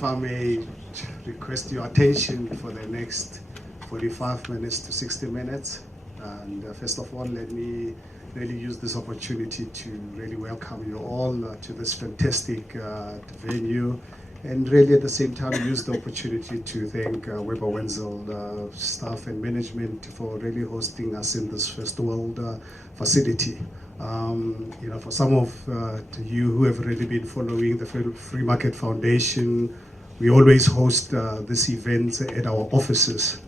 if I may request your attention for the next 45 minutes to 60 minutes. And first of all, let me really use this opportunity to really welcome you all to this fantastic venue, and really at the same time use the opportunity to thank Weber Wenzel staff and management for really hosting us in this first world facility. For some of you who have already been following the Free Market Foundation, we always host these events at our offices.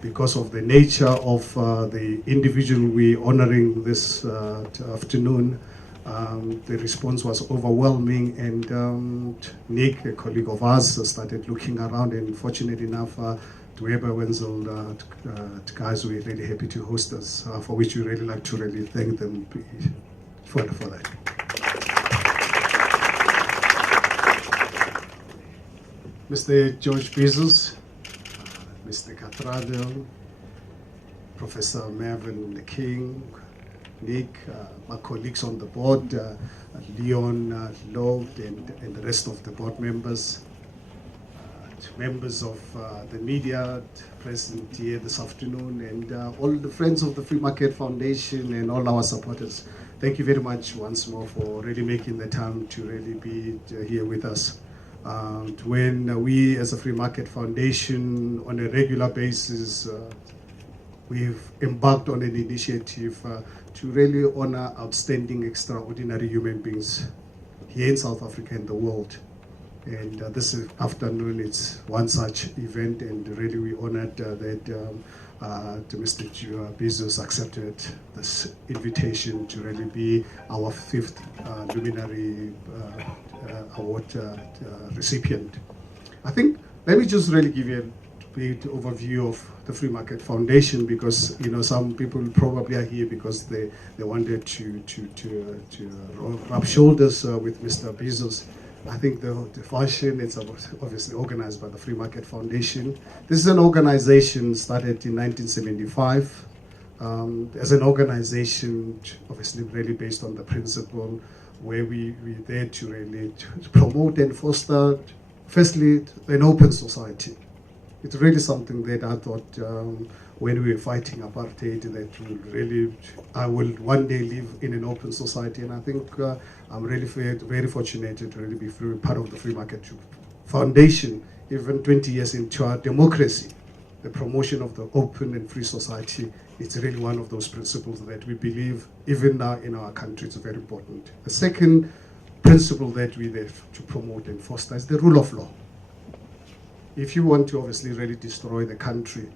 Because of the nature of the individual we're honoring this afternoon, the response was overwhelming, and Nick, a colleague of ours, started looking around, and fortunate enough, to Weber Wenzel guys, we're really happy to host us, for which we really like to really thank them for that. Mr. George Bizos, Mr. Catradel, Professor Mervyn King, Nick, my colleagues on the board, Leon, Lord, and the rest of the board members, members of the media present here this afternoon, and all the friends of the Free Market Foundation and all our supporters. Thank you very much once more for really making the time to really be here with us. When we as a Free Market Foundation on a regular basis, we've embarked on an initiative to really honor outstanding, extraordinary human beings here in South Africa and the world. And this afternoon, it's one such event, and really we honored that Mr. Bizos accepted this invitation to really be our fifth Luminary Award recipient. I think, let me just really give you a bit overview of the Free Market Foundation, because some people probably are here because they wanted to rub shoulders with Mr. Bizos. I think the function is obviously organized by the Free Market Foundation. This is an organization started in 1975 as an organization, obviously really based on the principle where we're there to really promote and foster, firstly, an open society. It's really something that I thought when we were fighting apartheid, that I will one day live in an open society, and I think I'm really very fortunate to really be part of the Free Market Foundation, even 20 years into our democracy. The promotion of the open and free society, it's really one of those principles that we believe, even now in our country, it's very important. The second principle that we there to promote and foster is the rule of law. If you want to obviously really destroy the country,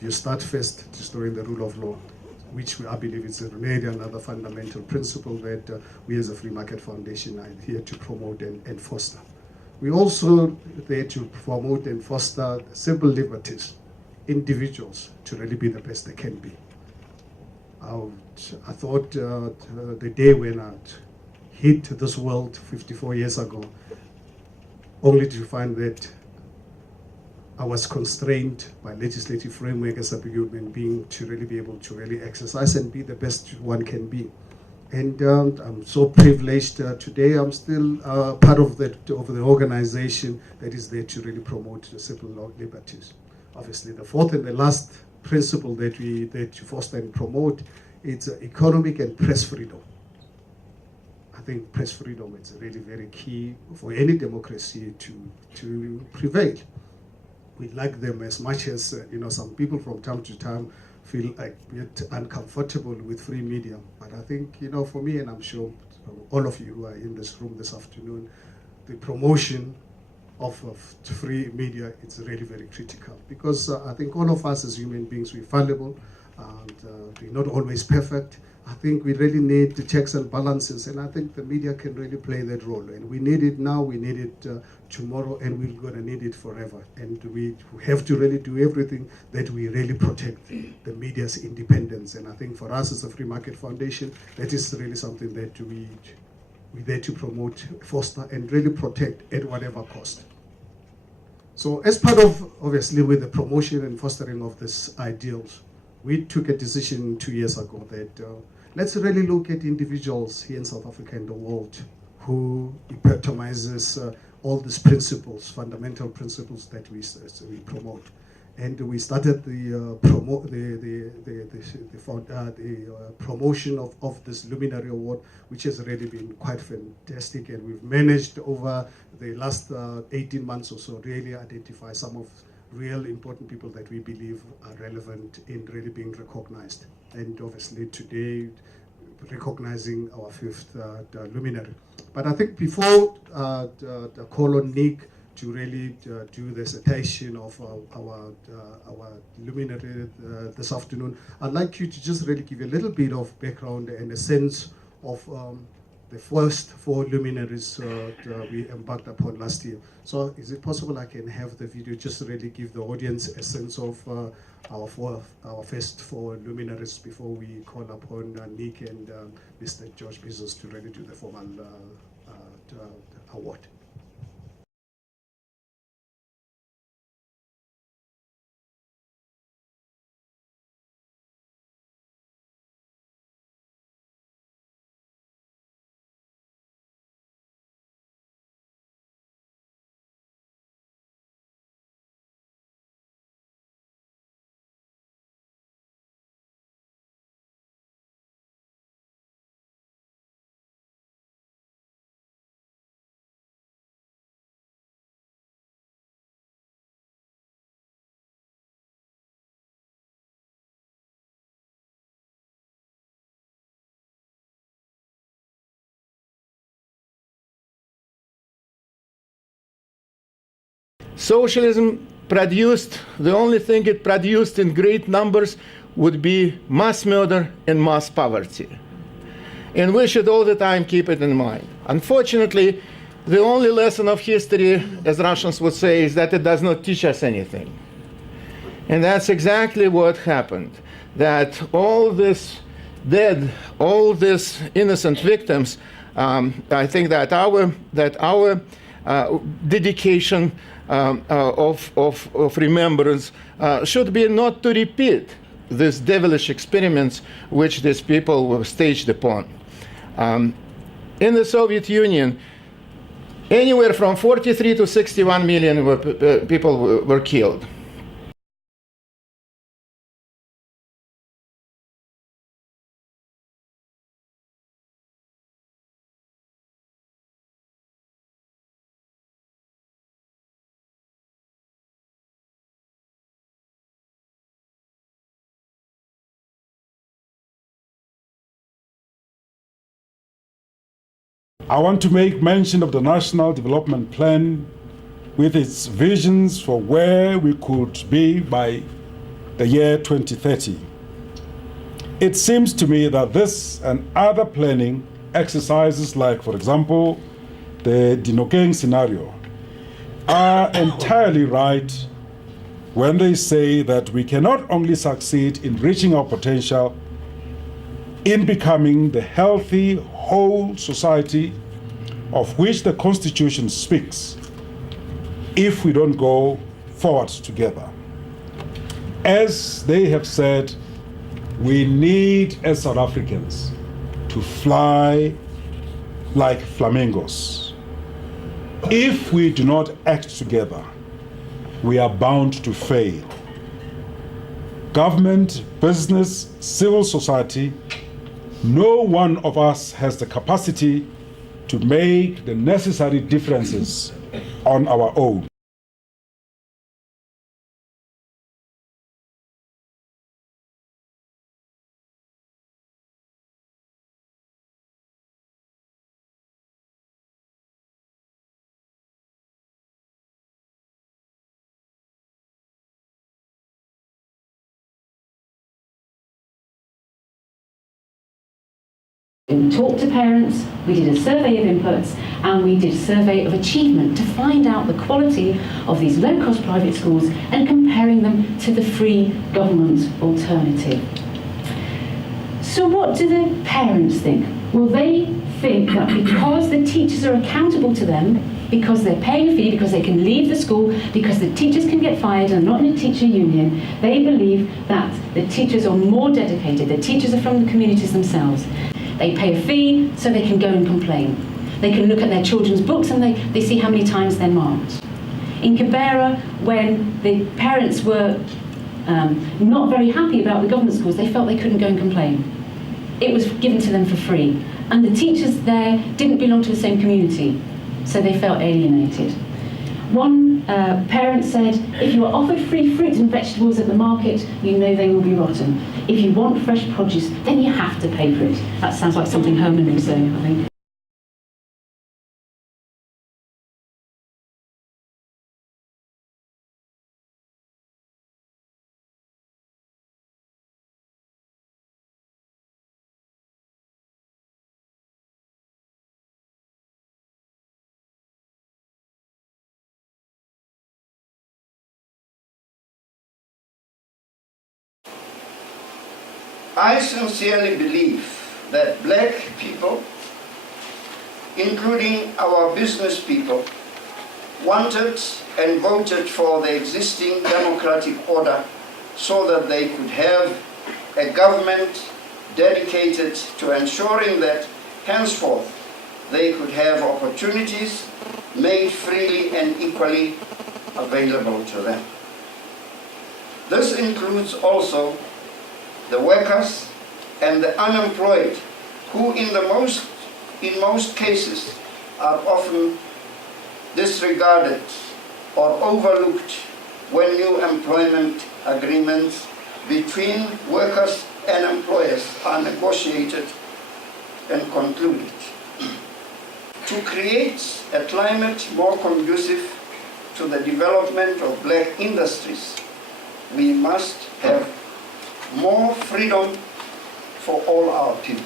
you start first destroying the rule of law, which I believe is really another fundamental principle that we as a Free Market Foundation are here to promote and foster. We also there to promote and foster civil liberties, individuals to really be the best they can be. I thought the day when I hit this world 54 years ago, only to find that I was constrained by legislative framework as a human being to really be able to really exercise and be the best one can be. And I'm so privileged today. I'm still part of the organization that is there to really promote the civil liberties. Obviously, the fourth and the last principle that we foster and promote is economic and press freedom. I think press freedom is really very key for any democracy to prevail. We like them as much as some people from time to time feel a bit uncomfortable with free media. But I think for me, and I'm sure all of you who are in this room this afternoon, the promotion of free media is really very critical, because I think all of us as human beings, we're fallible and we're not always perfect. I think we really need the checks and balances, and I think the media can really play that role. And we need it now, we need it tomorrow, and we're going to need it forever. And we have to really do everything that we really protect the media's independence. And I think for us as a Free Market Foundation, that is really something that we're there to promote, foster, and really protect at whatever cost. So as part of, obviously, with the promotion and fostering of these ideals, we took a decision 2 years ago that let's really look at individuals here in South Africa and the world who epitomizes all these principles, fundamental principles that we promote. And we started the promotion of this Luminary Award, which has already been quite fantastic. And we've managed over the last 18 months or so really identify some of real important people that we believe are relevant in really being recognized. And obviously today, recognizing our 5th Luminary. But I think before the call on Nick to really do the citation of our Luminary this afternoon, I'd like you to just really give a little bit of background and a sense of the first 4 luminaries we embarked upon last year. So is it possible I can have the video just to really give the audience a sense of our first 4 luminaries before we call upon Nick and Mr. George Bizos to really do the formal award. Socialism produced, the only thing it produced in great numbers would be mass murder and mass poverty. And we should all the time keep it in mind. Unfortunately, the only lesson of history, as Russians would say, is that it does not teach us anything. And that's exactly what happened. That all this dead, all these innocent victims, I think that our dedication of remembrance should be not to repeat these devilish experiments which these people were staged upon. In the Soviet Union, anywhere from 43 to 61 million people were killed. I want to make mention of the National Development Plan with its visions for where we could be by the year 2030. It seems to me that this and other planning exercises like, for example, the Dinokeng scenario, are entirely right when they say that we cannot only succeed in reaching our potential in becoming the healthy, whole society of which the Constitution speaks if we don't go forward together. As they have said, we need, as South Africans, to fly like flamingos. If we do not act together, we are bound to fail. Government, business, civil society, no one of us has the capacity to make the necessary differences on our own. We talked to parents, we did a survey of inputs, and we did a survey of achievement to find out the quality of these low-cost private schools and comparing them to the free government alternative. So what do the parents think? Well, they think that because the teachers are accountable to them, because they're paying a fee, because they can leave the school, because the teachers can get fired and not in a teacher union, they believe that the teachers are more dedicated. The teachers are from the communities themselves. They pay a fee so they can go and complain. They can look at their children's books and they see how many times they're marked. In Kibera, when the parents were not very happy about the government schools, they felt they couldn't go and complain. It was given to them for free. And the teachers there didn't belong to the same community, so they felt alienated. One parent said, if you are offered free fruit and vegetables at the market, you know they will be rotten. If you want fresh produce, then you have to pay for it. That sounds like something Herman would say, I think. I sincerely believe that black people, including our business people, wanted and voted for the existing democratic order so that they could have a government dedicated to ensuring that henceforth they could have opportunities made freely and equally available to them. This includes also the workers and the unemployed, who in most cases are often disregarded or overlooked when new employment agreements between workers and employers are negotiated and concluded. To create a climate more conducive to the development of black industries, we must have more freedom for all our people.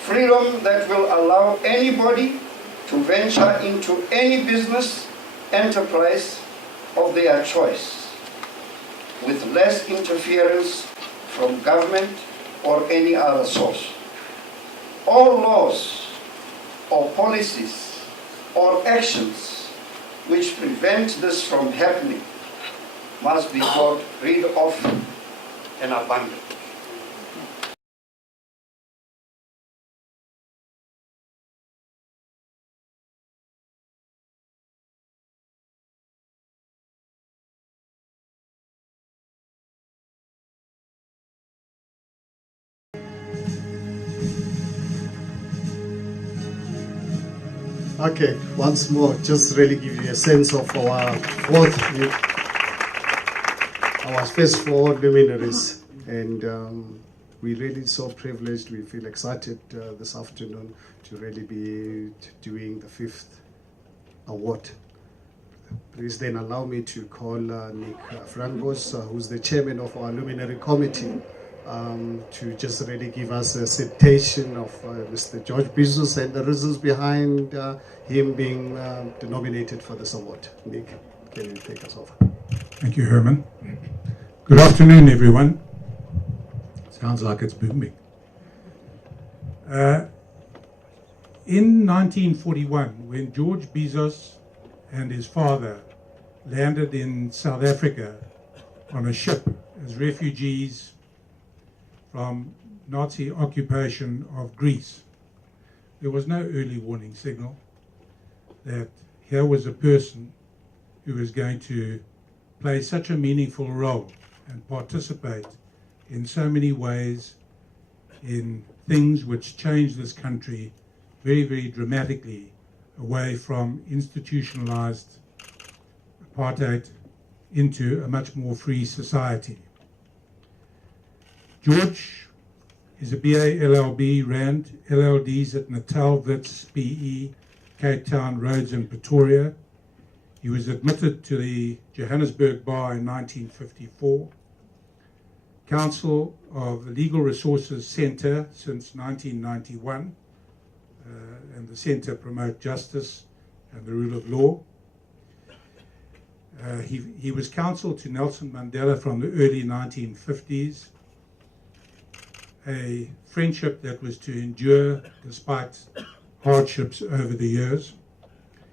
Freedom that will allow anybody to venture into any business enterprise of their choice, with less interference from government or any other source. All laws or policies or actions which prevent this from happening must be got rid of and abandoned. Okay, once more, just really give you a sense of our space for luminaries, and we're really so privileged. We feel excited this afternoon to really be doing the 5th award. Please then allow me to call Nick Frangos, who's the chairman of our luminary committee, to just really give us a citation of Mr. George Bizos and the reasons behind him being nominated for this award. Nick, can you take us over? Thank you, Herman. Good afternoon, everyone. Sounds like it's booming. In 1941, when George Bizos and his father landed in South Africa on a ship as refugees from Nazi occupation of Greece, there was no early warning signal that here was a person who was going to play such a meaningful role and participate in so many ways in things which changed this country very, very dramatically away from institutionalized apartheid into a much more free society. George is a BA LLB, Rand, LLDs at Natal, Wits, PE, Cape Town, Rhodes and Pretoria. He was admitted to the Johannesburg Bar in 1954. Counsel of the Legal Resources Centre since 1991, and the Centre promote justice and the rule of law. He was counsel to Nelson Mandela from the early 1950s, a friendship that was to endure despite hardships over the years.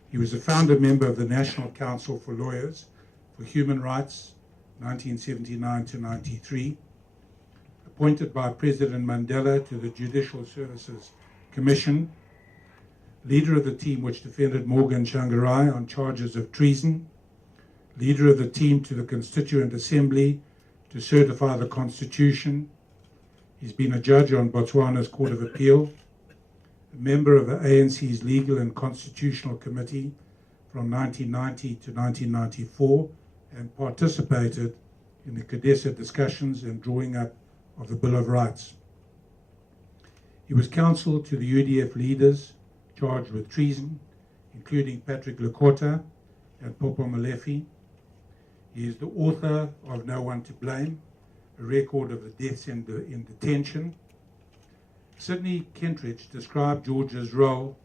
He was a founder member of the National Council for Lawyers for Human Rights, 1979 to 93, appointed by President Mandela to the Judicial Services Commission leader of the team which defended Morgan Tsvangirai on charges of treason, leader of the team to the Constituent Assembly to certify the Constitution. He's been a judge on Botswana's Court of Appeal, a member of the ANC's Legal and Constitutional Committee from 1990 to 1994, and participated in the CODESA discussions and drawing up of the Bill of Rights. He was counsel to the UDF leaders charged with treason, including Patrick Lekota and Popo Molefe. He is the author of No One to Blame, a record of the deaths in detention. Sidney Kentridge described George's role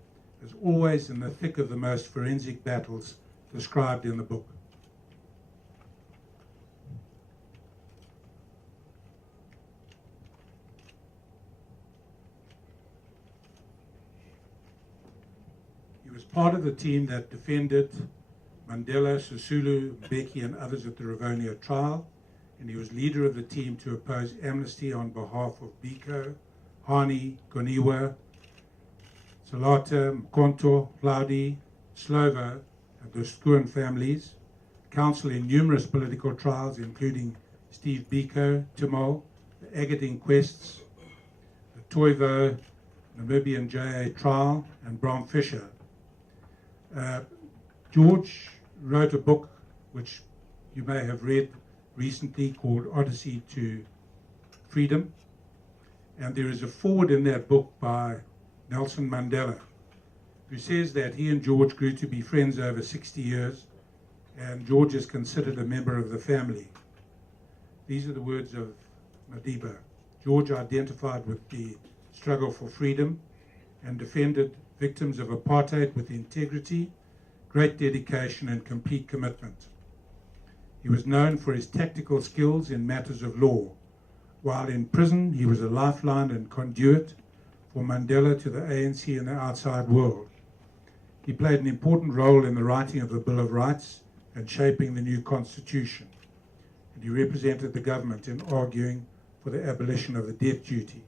as always in the thick of the most forensic battles described in the book. He was part of the team that defended Mandela, Sisulu, Mbeki and others at the Rivonia trial, and he was leader of the team to oppose amnesty on behalf of Biko, Hani, Goniwa, Salata, Mkonto, Plaudi, Slovo, and the Skuan families, counsel in numerous political trials, including Steve Biko, Timol, the Agate inquests, the Toivo, Namibian JA trial, and Bram Fisher. George wrote a book which you may have read recently called Odyssey to Freedom, and there is a foreword in that book by Nelson Mandela, who says that he and George grew to be friends over 60 years, and George is considered a member of the family. These are the words of Madiba. George identified with the struggle for freedom and defended victims of apartheid with integrity, great dedication and complete commitment. He was known for his tactical skills in matters of law. While in prison, he was a lifeline and conduit for Mandela to the ANC and the outside world. He played an important role in the writing of the Bill of Rights and shaping the new constitution. And he represented the government in arguing for the abolition of the death duty.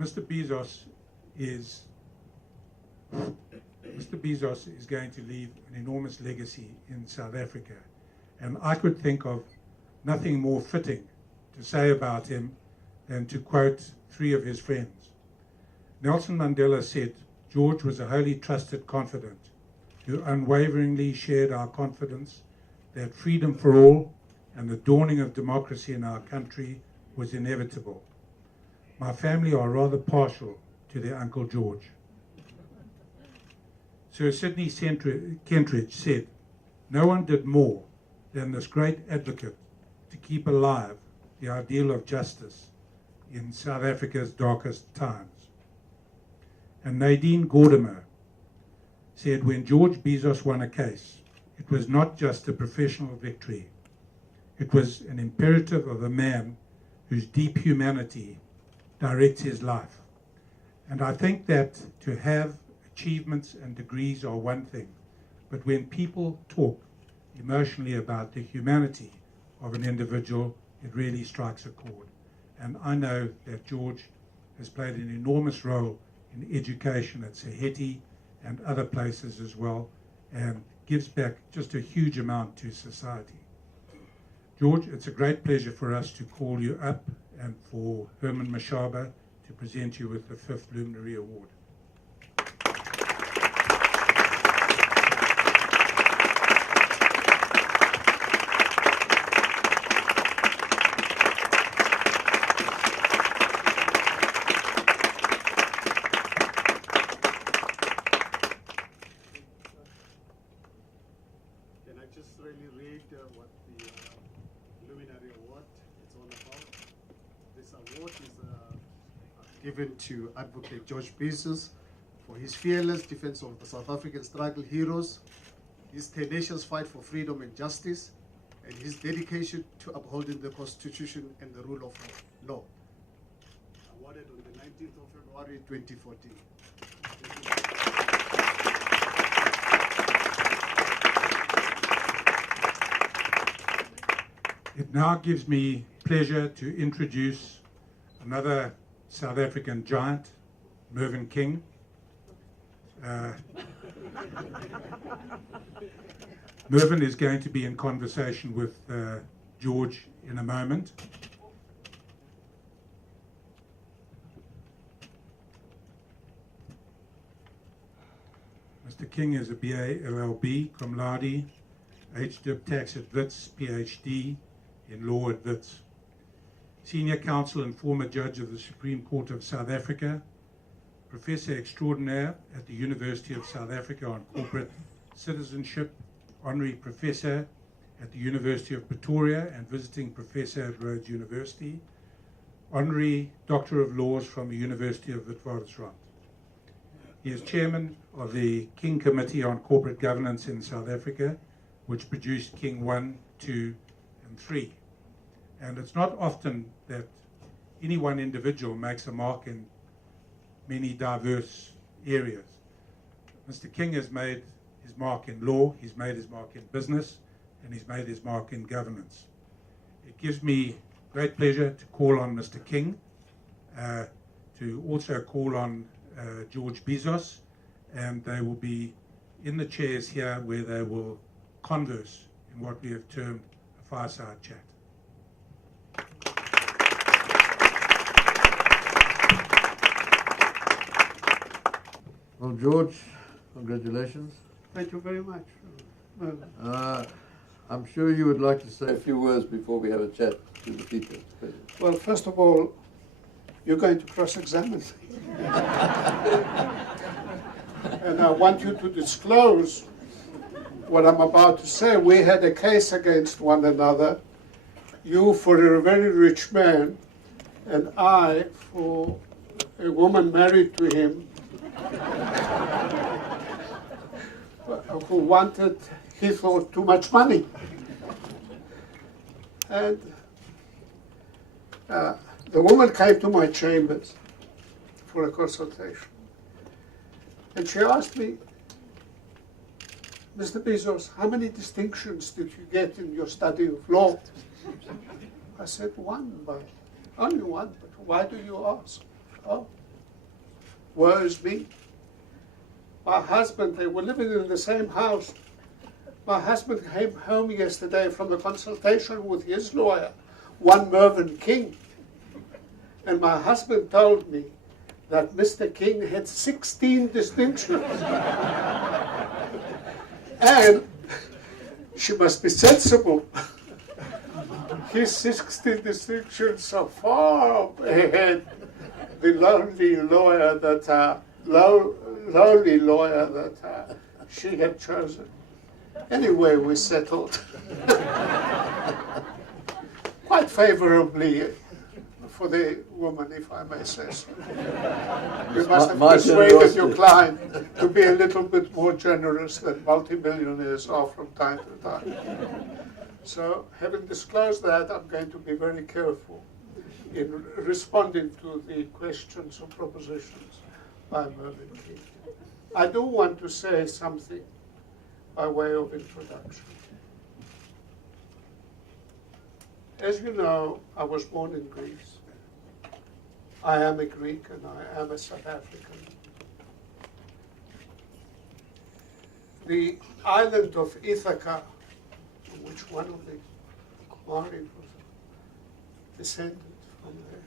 Mr. Bizos is going to leave an enormous legacy in South Africa, and I could think of nothing more fitting to say about him than to quote three of his friends. Nelson Mandela said, "George was a wholly trusted confidant who unwaveringly shared our confidence that freedom for all and the dawning of democracy in our country was inevitable. My family are rather partial to their Uncle George." Sir Sidney Kentridge said, "No one did more than this great advocate to keep alive the ideal of justice in South Africa's darkest times." And Nadine Gordimer said, "When George Bizos won a case, it was not just a professional victory. It was an imperative of a man whose deep humanity directs his life." And I think that to have achievements and degrees are one thing, but when people talk emotionally about the humanity of an individual, it really strikes a chord. And I know that George has played an enormous role in education at Saheti and other places as well, and gives back just a huge amount to society. George, it's a great pleasure for us to call you up and for Herman Mashaba to present you with the 5th Luminary Award. Can I just really read what the Luminary Award is all about? This award is given to Advocate George Bizos for his fearless defense of the South African struggle heroes, his tenacious fight for freedom and justice, and his dedication to upholding the Constitution and the rule of law. Awarded on the 19th of February 2014. It now gives me pleasure to introduce another South African giant, Mervyn King. Mervyn is going to be in conversation with George in a moment. Mr. King is a BA LLB, cum laude, HDiP Tax at Wits, PhD in Law at Wits. Senior Counsel and former Judge of the Supreme Court of South Africa, Professor Extraordinaire at the University of South Africa on Corporate Citizenship, Honorary Professor at the University of Pretoria and Visiting Professor at Rhodes University, Honorary Doctor of Laws from the University of Witwatersrand. He is Chairman of the King Committee on Corporate Governance in South Africa, which produced King 1, 2, and 3. And it's not often that any one individual makes a mark in many diverse areas. Mr. King has made his mark in law, he's made his mark in business, and he's made his mark in governance. It gives me great pleasure to call on Mr. King, to also call on George Bizos, and they will be in the chairs here where they will converse in what we have termed a fireside chat. Well, George, congratulations. Thank you very much. I'm sure you would like to say a few words before we have a chat to the people. Well, first of all, you're going to cross-examine me. And I want you to disclose what I'm about to say. We had a case against one another. You for a very rich man, and I for a woman married to him who wanted, he thought, too much money. And the woman came to my chambers for a consultation. And she asked me, Mr. Bizos, how many distinctions did you get in your study of law? I said, one, but only one, but why do you ask? Oh, woe is me. My husband, they were living in the same house. My husband came home yesterday from a consultation with his lawyer, one Mervyn King. And my husband told me that Mr. King had 16 distinctions. And she must be sensible. His 16 distinctions are far ahead the lonely lawyer that she had chosen. Anyway, we settled quite favorably for the woman, if I may say so. You must have persuaded your client to be a little bit more generous than multimillionaires are from time to time. So, having disclosed that, I'm going to be very careful in responding to the questions or propositions by Mervyn King. I do want to say something by way of introduction. As you know, I was born in Greece. I am a Greek and I am a South African. The island of Ithaca, from which one of the Maori was descended from there,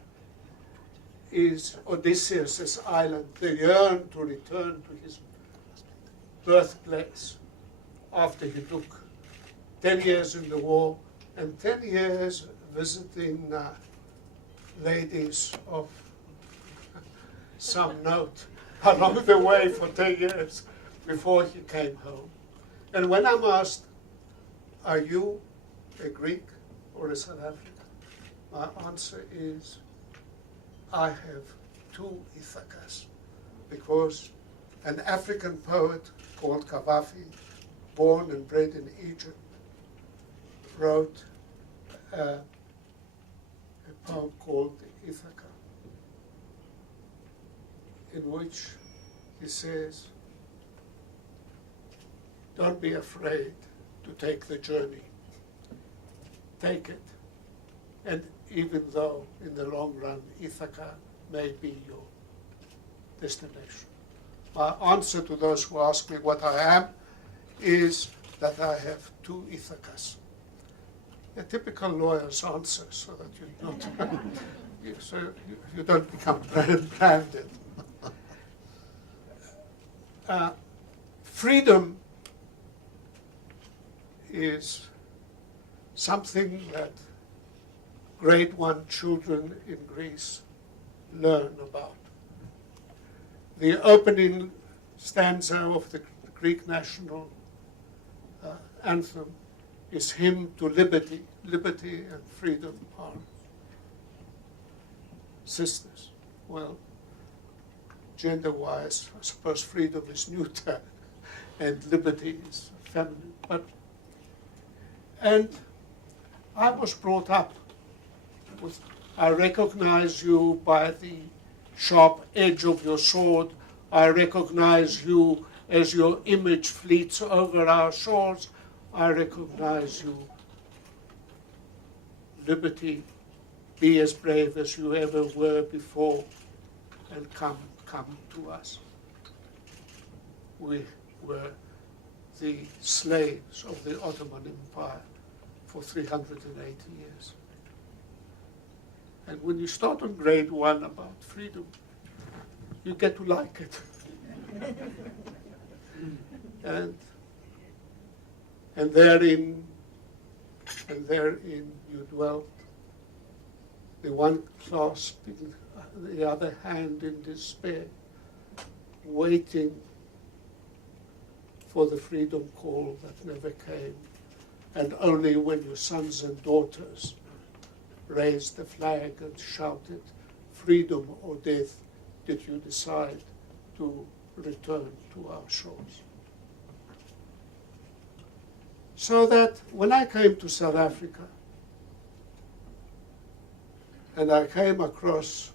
is Odysseus' island. They yearn to return to his birthplace after he took 10 years in the war and 10 years visiting ladies of some note along the way for 10 years before he came home. And when I'm asked, are you a Greek or a South African? My answer is, I have two Ithacas, because an African poet called Kavafi, born and bred in Egypt, wrote a poem called Ithaca, in which he says, don't be afraid to take the journey. Take it. And even though in the long run Ithaca may be your destination. My answer to those who ask me what I am is that I have 2 Ithacas. A typical lawyer's answer, so that you don't become branded. Freedom is something that grade 1 children in Greece learn about. The opening stanza of the Greek national anthem is hymn to liberty. Liberty and freedom are sisters. Well, gender-wise, I suppose freedom is neuter and liberty is feminine. And I was brought up with, I recognize you by the sharp edge of your sword. I recognize you as your image fleets over our shores. I recognize you. Liberty, be as brave as you ever were before, and come to us. We were the slaves of the Ottoman Empire for 380 years. And when you start on grade 1 about freedom, you get to like it. And therein you dwelt, the one clasping the other hand in despair, waiting for the freedom call that never came. And only when your sons and daughters raised the flag and shouted, freedom or death, did you decide to return to our shores. So that when I came to South Africa, and I came across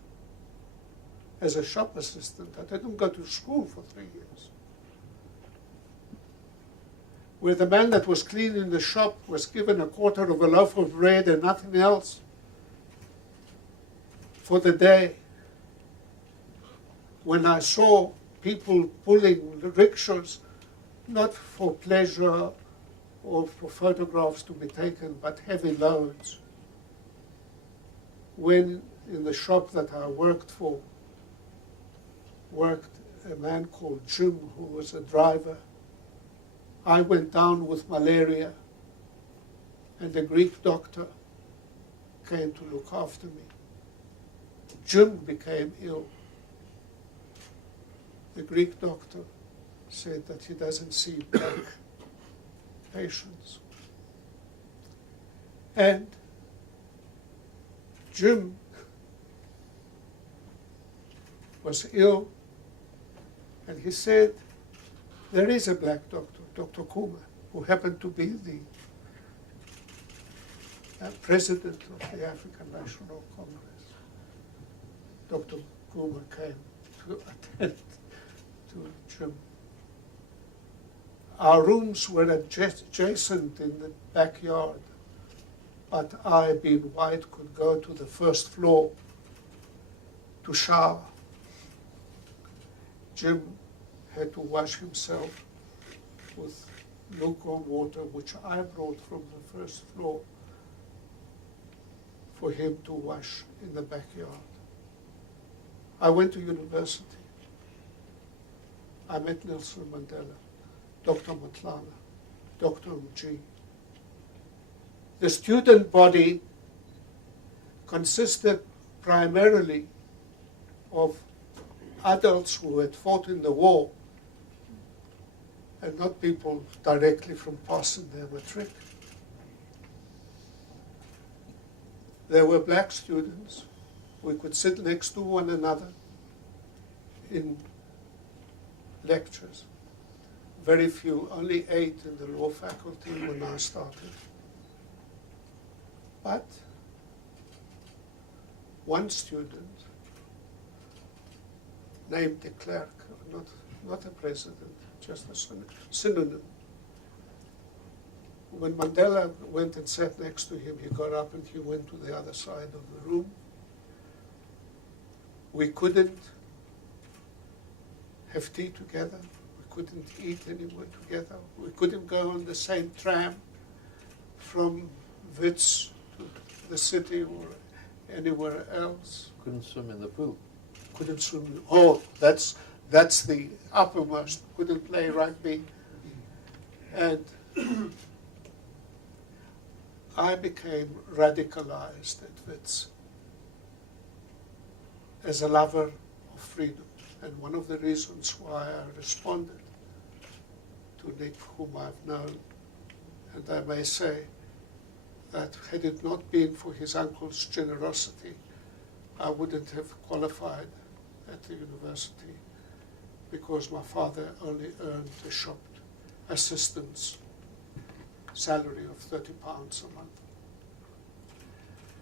as a shop assistant, I didn't go to school for 3 years, where the man that was cleaning the shop was given a quarter of a loaf of bread and nothing else for the day. When I saw people pulling the rickshaws, not for pleasure or for photographs to be taken, but heavy loads. When in the shop that I worked a man called Jim, who was a driver. I went down with malaria, and the Greek doctor came to look after me. Jim became ill. The Greek doctor said that he doesn't see black patients. And Jim was ill, and he said, there is a black doctor, Dr. Kuma, who happened to be the president of the African National Congress. Dr. Kuma came to attend to Jim. Our rooms were adjacent in the backyard, but I, being white, could go to the first floor to shower. Jim had to wash himself with lukewarm water, which I brought from the first floor for him to wash in the backyard. I went to university. I met Nelson Mandela, Dr. Matlana, Dr. Mg. The student body consisted primarily of adults who had fought in the war and not people directly from passing their matric. There were black students. We could sit next to one another in lectures. Very few, only 8 in the law faculty when I started. But one student named de Klerk, not a president, just a synonym, when Mandela went and sat next to him, he got up and he went to the other side of the room. We couldn't have tea together. We couldn't eat anywhere together. We couldn't go on the same tram from Wits to the city or anywhere else. Couldn't swim in the pool. Couldn't swim. Oh, that's the uppermost. Couldn't play rugby. And I became radicalized at Wits as a lover of freedom. And one of the reasons why I responded to Nick, whom I've known, and I may say that had it not been for his uncle's generosity, I wouldn't have qualified at the university, because my father only earned a shop assistant's salary of £30 a month.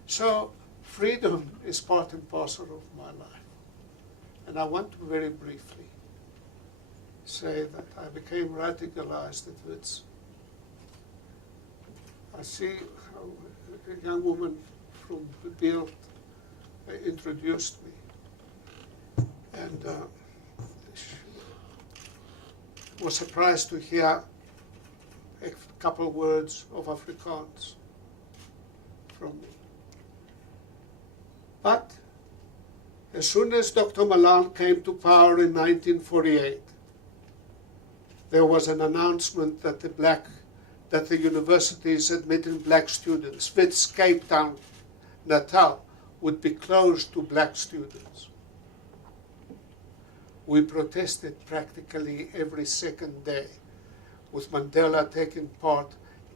So freedom is part and parcel of my life. And I want to very briefly say that I became radicalized at Wits. I see a young woman from the Beeld introduced me, and was surprised to hear a couple words of Afrikaans from me. But as soon as Dr. Malan came to power in 1948, there was an announcement that the universities admitting black students, Wits, Cape Town, Natal, would be closed to black students. We protested practically every second day, with Mandela taking part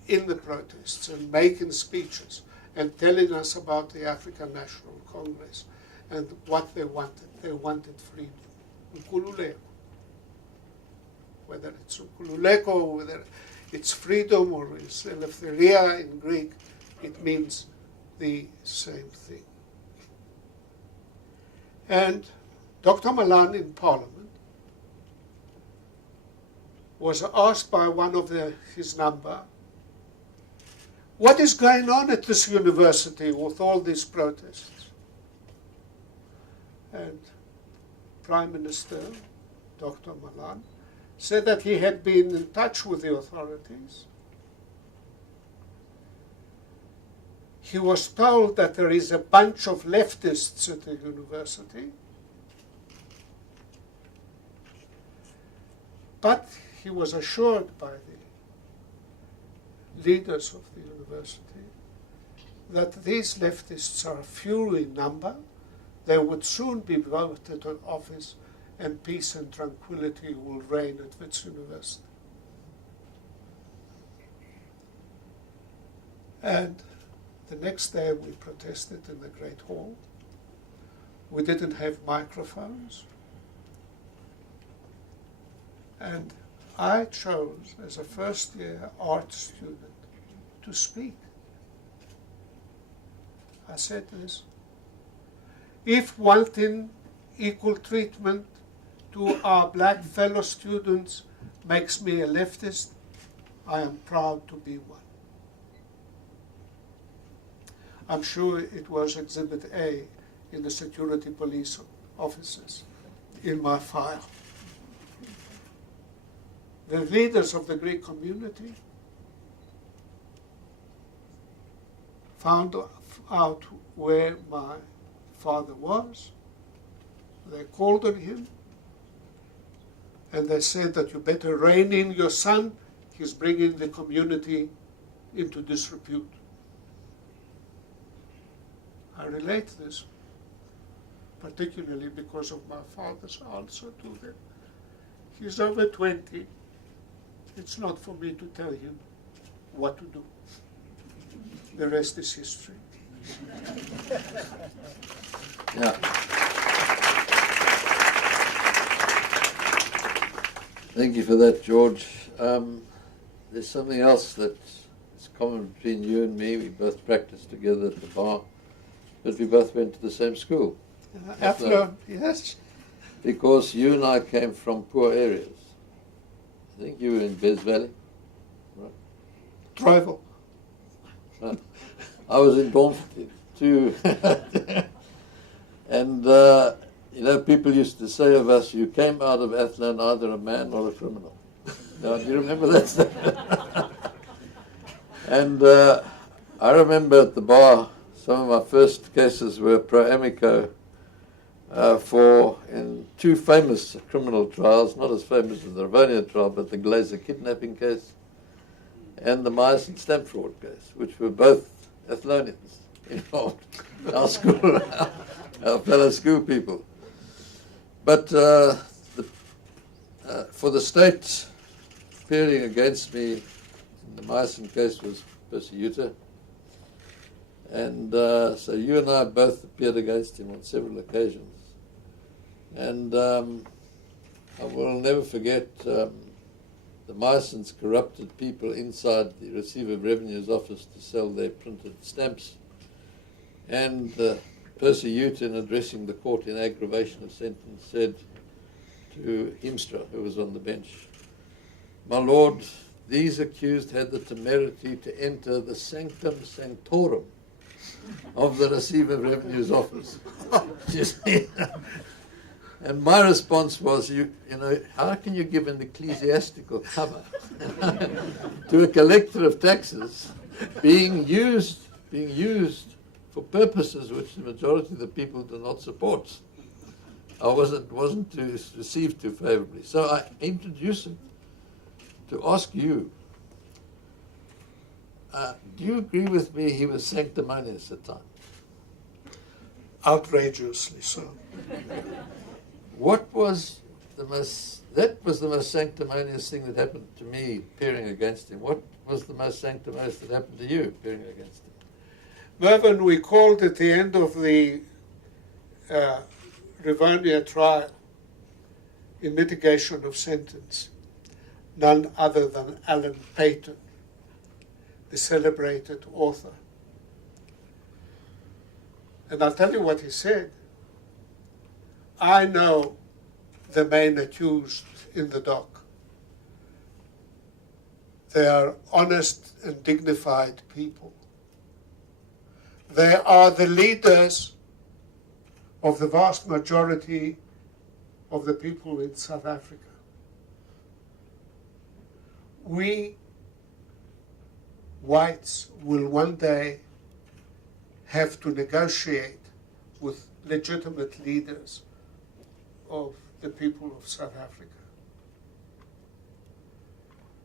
in the protests and making speeches and telling us about the African National Congress and what they wanted. They wanted freedom. Nkululeko. Whether it's Nkululeko, whether it's freedom or it's eleftheria in Greek, it means the same thing. And Dr. Malan in Parliament was asked by one of his number, what is going on at this university with all these protests? And Prime Minister Dr. Malan said that he had been in touch with the authorities. He was told that there is a bunch of leftists at the university, but he was assured by the leaders of the university that these leftists are few in number. They would soon be voted on office, and peace and tranquility will reign at Wits University. And the next day we protested in the Great Hall. We didn't have microphones. And I chose, as a first-year art student, to speak. I said this: if wanting equal treatment to our black fellow students makes me a leftist, I am proud to be one. I'm sure it was Exhibit A in the security police offices in my file. The leaders of the Greek community found out where my father was. They called on him and they said that you better rein in your son. He's bringing the community into disrepute. I relate this particularly because of my father's answer to them. He's over 20. It's not for me to tell him what to do. The rest is history. Yeah. Thank you for that, George. There's something else that's common between you and me. We both practiced together at the bar, but we both went to the same school. Affluent, yes. Because you and I came from poor areas. I think you were in Bez Valley, right? Drivel. I was in Domfrey too. And, you know, people used to say of us, you came out of Athlone either a man or a criminal. Now, do you remember that? And I remember at the bar, some of my first cases were pro amico in two famous criminal trials, not as famous as the Rivonia trial, but the Glazer kidnapping case and the Myers and Stamp fraud case, which were both Athlonians involved, our school, our fellow school people. But for the state appearing against me in the Meissen case was persecutor. And so you and I both appeared against him on several occasions. And I will never forget the Meissens corrupted people inside the Receiver of Revenue's office to sell their printed stamps. And Percy Ute, in addressing the court in aggravation of sentence, said to Himstra, who was on the bench, "My lord, these accused had the temerity to enter the sanctum sanctorum of the Receiver of Revenue's office." You see? And my response was, you know, how can you give an ecclesiastical cover to a collector of taxes being used for purposes which the majority of the people do not support? I wasn't received too favorably. So I introduced him to ask you, do you agree with me he was sanctimonious at times? Outrageously so. What was the most sanctimonious thing that happened to me appearing against him? What was the most sanctimonious that happened to you appearing against him? Mervyn, we called at the end of the Rivonia trial in mitigation of sentence none other than Alan Paton, the celebrated author. And I'll tell you what he said. I know the main accused in the dock. They are honest and dignified people. They are the leaders of the vast majority of the people in South Africa. We whites will one day have to negotiate with legitimate leaders of the people of South Africa.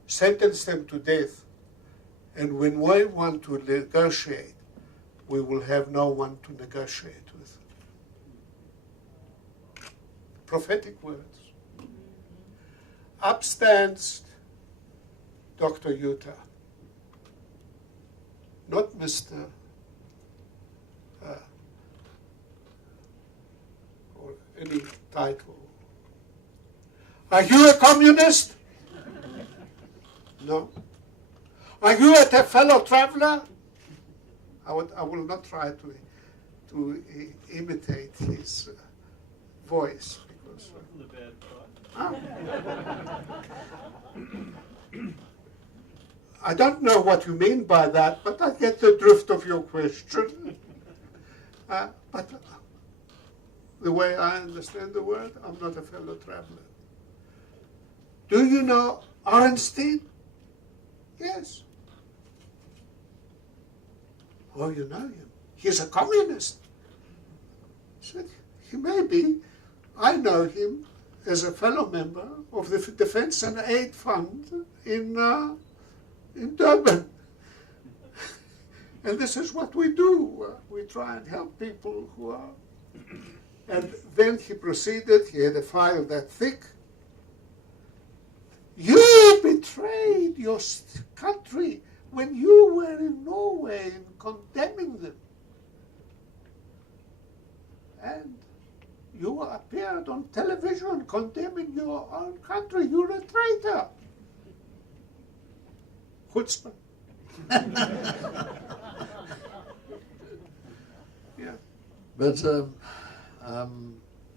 Sentence them to death, and when we want to negotiate, we will have no one to negotiate with. Prophetic words. Up stands Dr. Utah, not Mr. Or any title. Are you a communist? No. Are you a fellow traveler? I will not try to imitate his voice because. I don't know what you mean by that, but I get the drift of your question. But the way I understand the word, I'm not a fellow traveler. Do you know Ornstein? Yes. Oh, you know him. He's a communist. I said, he may be. I know him as a fellow member of the Defence and Aid Fund in Durban. And this is what we do. We try and help people who are. And then he proceeded, he had a file that thick. You betrayed your country when you were in Norway and condemning them. And you appeared on television condemning your own country. You're a traitor. Chutzpah. Yeah. But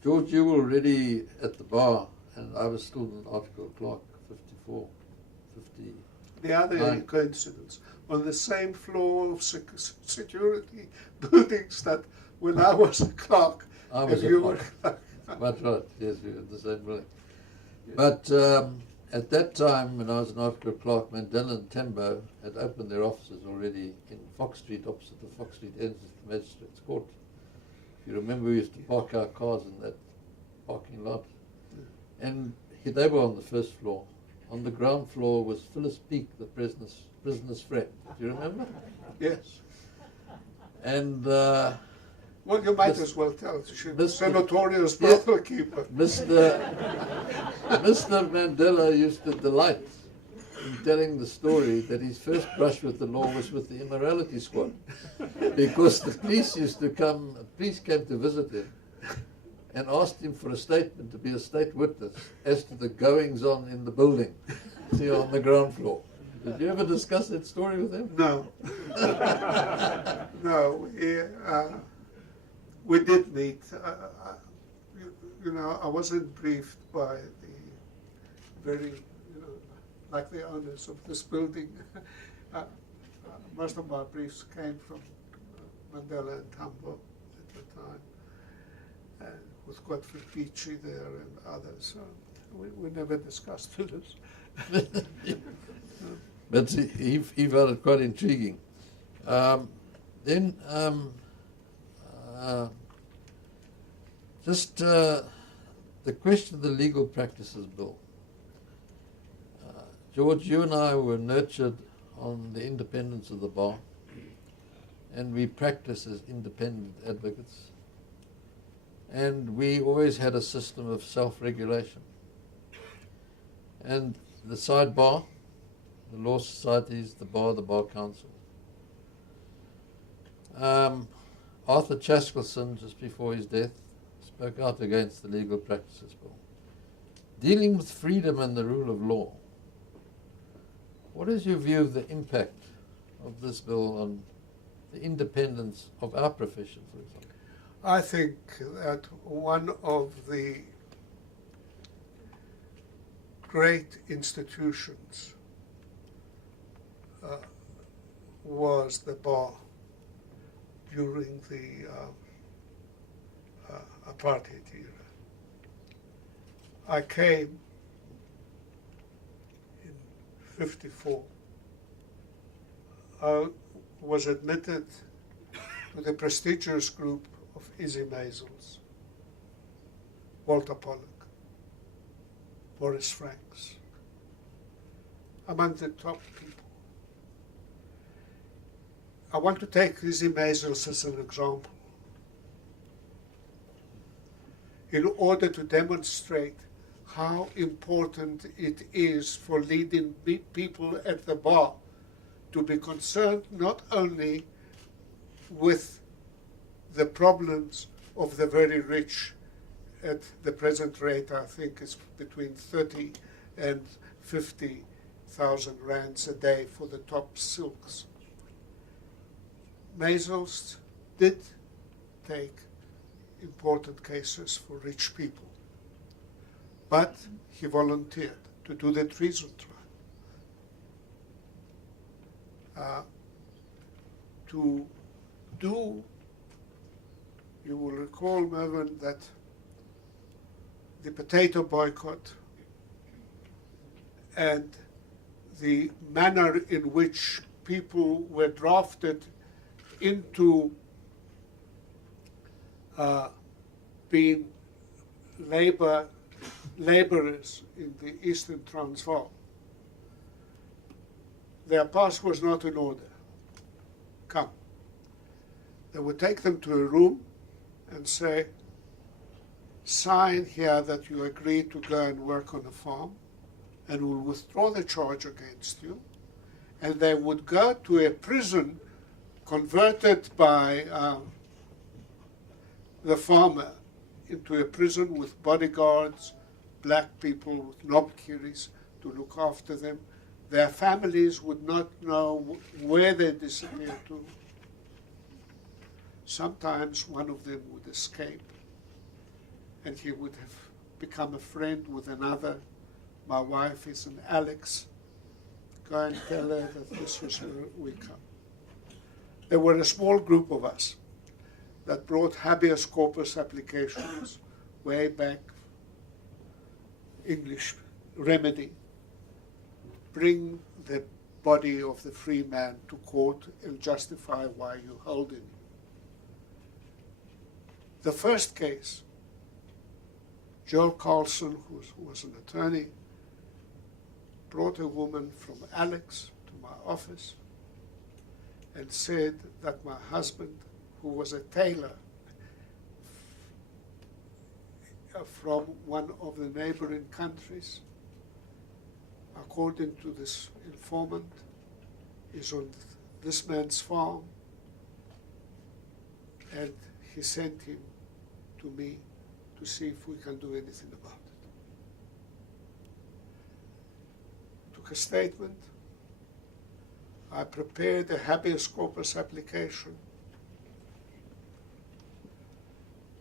George, you were already at the bar, and I was still an article clerk, 54, 50. the other Right. coincidence, on the same floor of security buildings that when I was a clerk I was and a you were clerk. That's right, yes, we were in the same building. But at that time, when I was an Africa clerk, Mandela and Tambo had opened their offices already in Fox Street, opposite the Fox Street entrance to the Magistrates Court. If you remember, we used to park our cars in that parking lot. And they were on the first floor. On the ground floor was Phyllis Peake, the prisoner's friend. Do you remember? Yes. And Well, you might as well tell. She was a notorious brothel keeper. Mr. Mandela used to delight in telling the story that his first brush with the law was with the immorality squad, because the police came to visit him and asked him for a statement to be a state witness as to the goings on in the building, see, on the ground floor. Did you ever discuss that story with him? No. No. We did meet. I wasn't briefed by the very, like the owners of this building. Most of my briefs came from Mandela and Tambo at the time, and with Godfrey Peachy there and others. We never discussed Phyllis. But he found it quite intriguing. The question of the Legal Practices Bill. George, you and I were nurtured on the independence of the bar, and we practice as independent advocates. And we always had a system of self-regulation. And the sidebar, the law societies, the bar council. Arthur Chaskelson, just before his death, spoke out against the Legal Practices Bill. Dealing with freedom and the rule of law, what is your view of the impact of this bill on the independence of our profession, for example? I think that one of the great institutions was the bar during the apartheid era. I came in '54. I was admitted to the prestigious group of Izzy Maisels, Walter Pollock, Boris Franks, among the top people. I want to take Izzy Maisels as an example in order to demonstrate how important it is for leading people at the bar to be concerned not only with the problems of the very rich. At the present rate, I think it's between 30 and 50,000 rands a day for the top silks. Maisels did take important cases for rich people, but he volunteered to do the treason trial. You will recall, Mervyn, that the potato boycott and the manner in which people were drafted into being laborers in the Eastern Transvaal. Their pass was not in order. Come. They would take them to a room and say, sign here that you agree to go and work on a farm, and we'll withdraw the charge against you. And they would go to a prison converted by the farmer into a prison with bodyguards, black people with knobkieries to look after them. Their families would not know where they disappeared to. Sometimes one of them would escape, and he would have become a friend with another. My wife is an Alex. go and tell her that this was where we come. There were a small group of us that brought habeas corpus applications way back, English remedy, bring the body of the free man to court and justify why you hold him. The first case, Joel Carlson, who was an attorney, brought a woman from Alex to my office and said that my husband, who was a tailor from one of the neighboring countries, according to this informant, is on this man's farm, and he sent him to me to see if we can do anything about it. Took a statement. I prepared a habeas corpus application,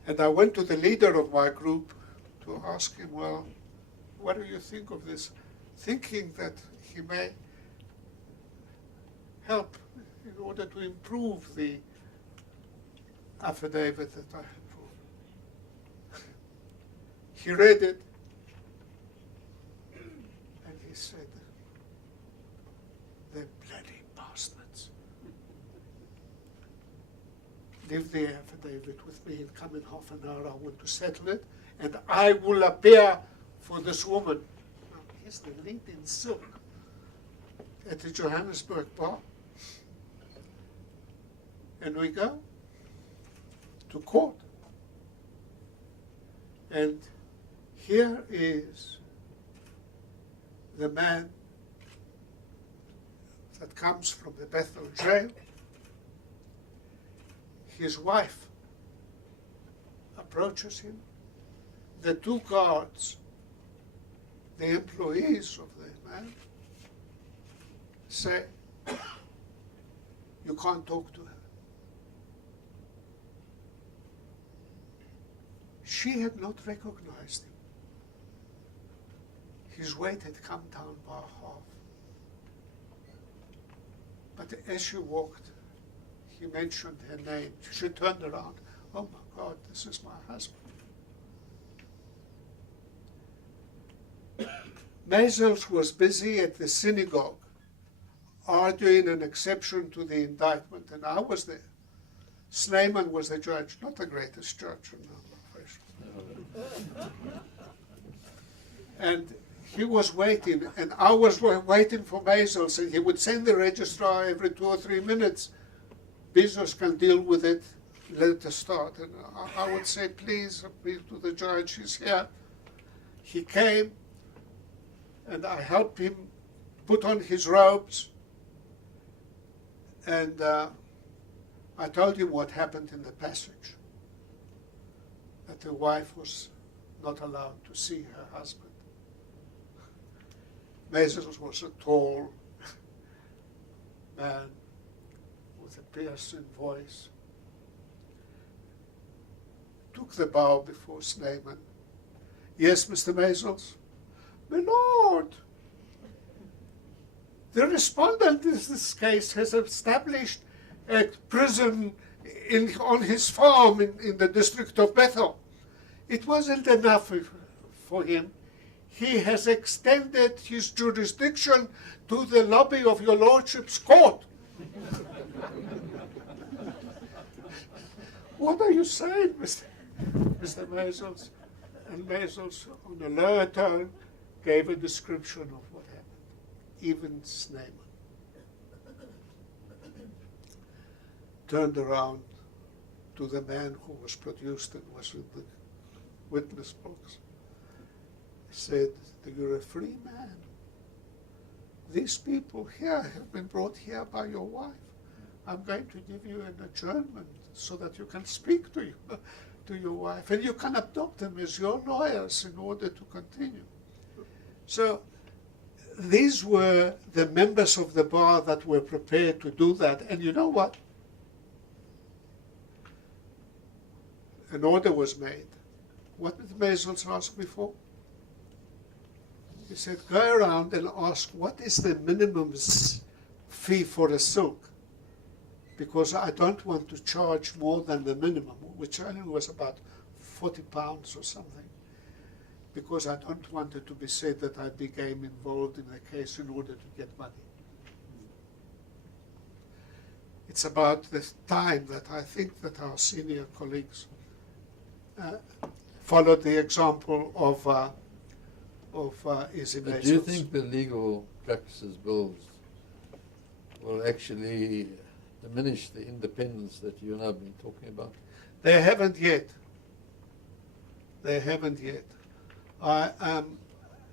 and I went to the leader of my group to ask him, well, what do you think of this? Thinking that he may help in order to improve the affidavit that I had drawn. He read it, and he said, "The bloody bastards. Leave the affidavit with me and come in half an hour. I want to settle it, and I will appear for this woman." Now, he's the lead in silk at the Johannesburg bar. And we go to court. And here is the man that comes from the Bethel jail. His wife approaches him. The two guards, the employees of the man, say, "You can't talk to her." She had not recognized him. His weight had come down by half. But as she walked, he mentioned her name. She turned around. "Oh my God, this is my husband." Mazels was busy at the synagogue arguing an exception to the indictment, and I was there. Snyman was the judge, not the greatest judge in the profession. And he was waiting, and I was waiting for Mazels, and he would send the registrar every 2 or 3 minutes. Bizos can deal with it, let us start. And I would say, "Please appeal to the judge, he's here." He came, and I helped him put on his robes, and I told him what happened in the passage, that the wife was not allowed to see her husband. Mazels was a tall man with a piercing voice. Took the bow before Snyman. "Yes, Mr. Mazels?" "My lord, the respondent in this case has established a prison on his farm in the district of Bethel. It wasn't enough for him. He has extended his jurisdiction to the lobby of your lordship's court." "What are you saying, Mr. Mazels?" And Mazels, on a lower tone, gave a description of what happened. Even Snyman turned around to the man who was produced and was in the witness box. Said, "You're a free man. These people here have been brought here by your wife. I'm going to give you an adjournment so that you can speak to your wife, and you can adopt them as your lawyers in order to continue." So these were the members of the bar that were prepared to do that. And you know what? An order was made. What did Mazels ask me for? He said, go around and ask, what is the minimum fee for a silk? Because I don't want to charge more than the minimum, which only was about £40 or something. Because I don't want it to be said that I became involved in the case in order to get money. It's about the time that I think that our senior colleagues followed the example of Izzy But Bezos. do you think the legal practices bills will actually diminish the independence that you and I have been talking about? They haven't yet. They haven't yet. I am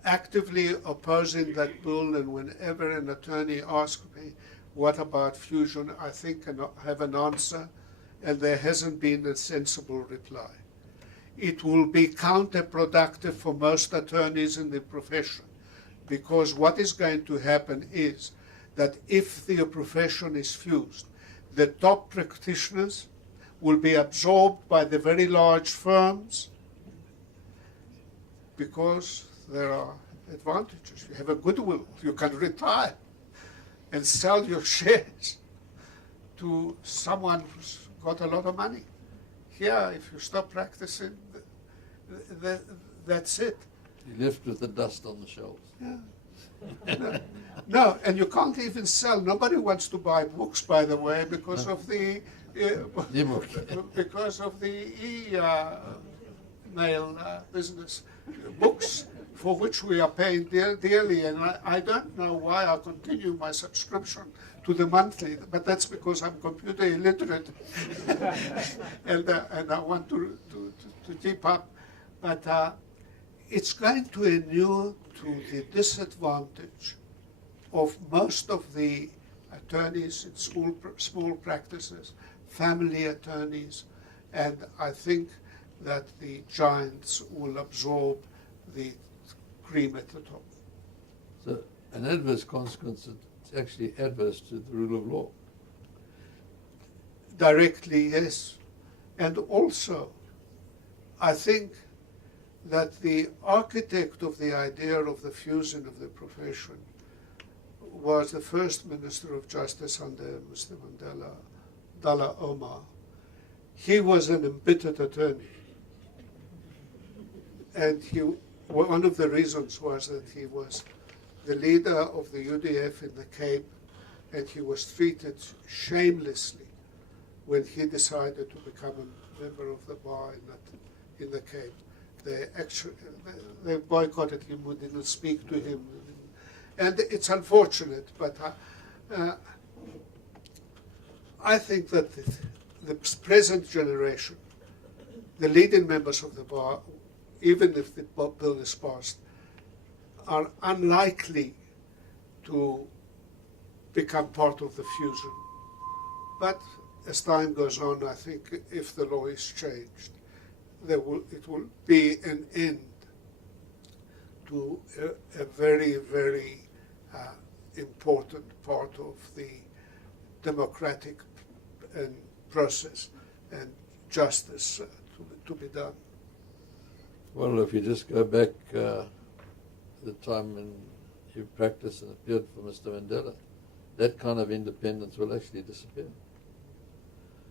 actively opposing that bill, and whenever an attorney asks me, what about fusion, I think I have an answer, and there hasn't been a sensible reply. It will be counterproductive for most attorneys in the profession, because what is going to happen is that if the profession is fused, the top practitioners will be absorbed by the very large firms, because there are advantages. You have a goodwill. You can retire and sell your shares to someone who's got a lot of money. Here, if you stop practicing, that's it. You're left with the dust on the shelves. Yeah. No, and you can't even sell. Nobody wants to buy books, by the way, because of the because of the mail business. Books for which we are paying dearly, and I don't know why I continue my subscription to the monthly, but that's because I'm computer illiterate and I want to keep up. But it's going to inure to the disadvantage of most of the attorneys in small practices, family attorneys, and I think that the giants will absorb the cream at the top. So an adverse consequence is actually adverse to the rule of law. Directly, yes. And also, I think that the architect of the idea of the fusion of the profession was the first Minister of Justice under Mr. Mandela, Dalla Omar. He was an embittered attorney. And one of the reasons was that he was the leader of the UDF in the Cape, and he was treated shamelessly when he decided to become a member of the bar in the Cape. They boycotted him, we didn't speak to him. And it's unfortunate, but I think that the present generation, the leading members of the bar, even if the bill is passed, are unlikely to become part of the fusion. But as time goes on, I think if the law is changed, it will be an end to a very, very important part of the democratic process and justice to be done. Well, if you just go back the time when you practiced and appeared for Mr. Mandela, that kind of independence will actually disappear.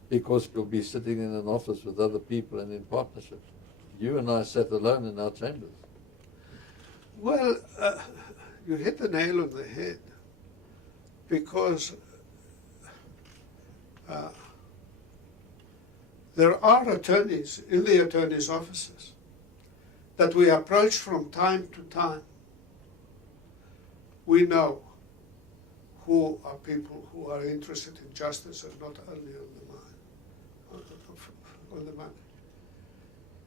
Because you'll be sitting in an office with other people and in partnership. You and I sat alone in our chambers. Well, you hit the nail on the head, because there are attorneys in the attorneys' offices that we approach from time to time. We know who are people who are interested in justice and not only on the money.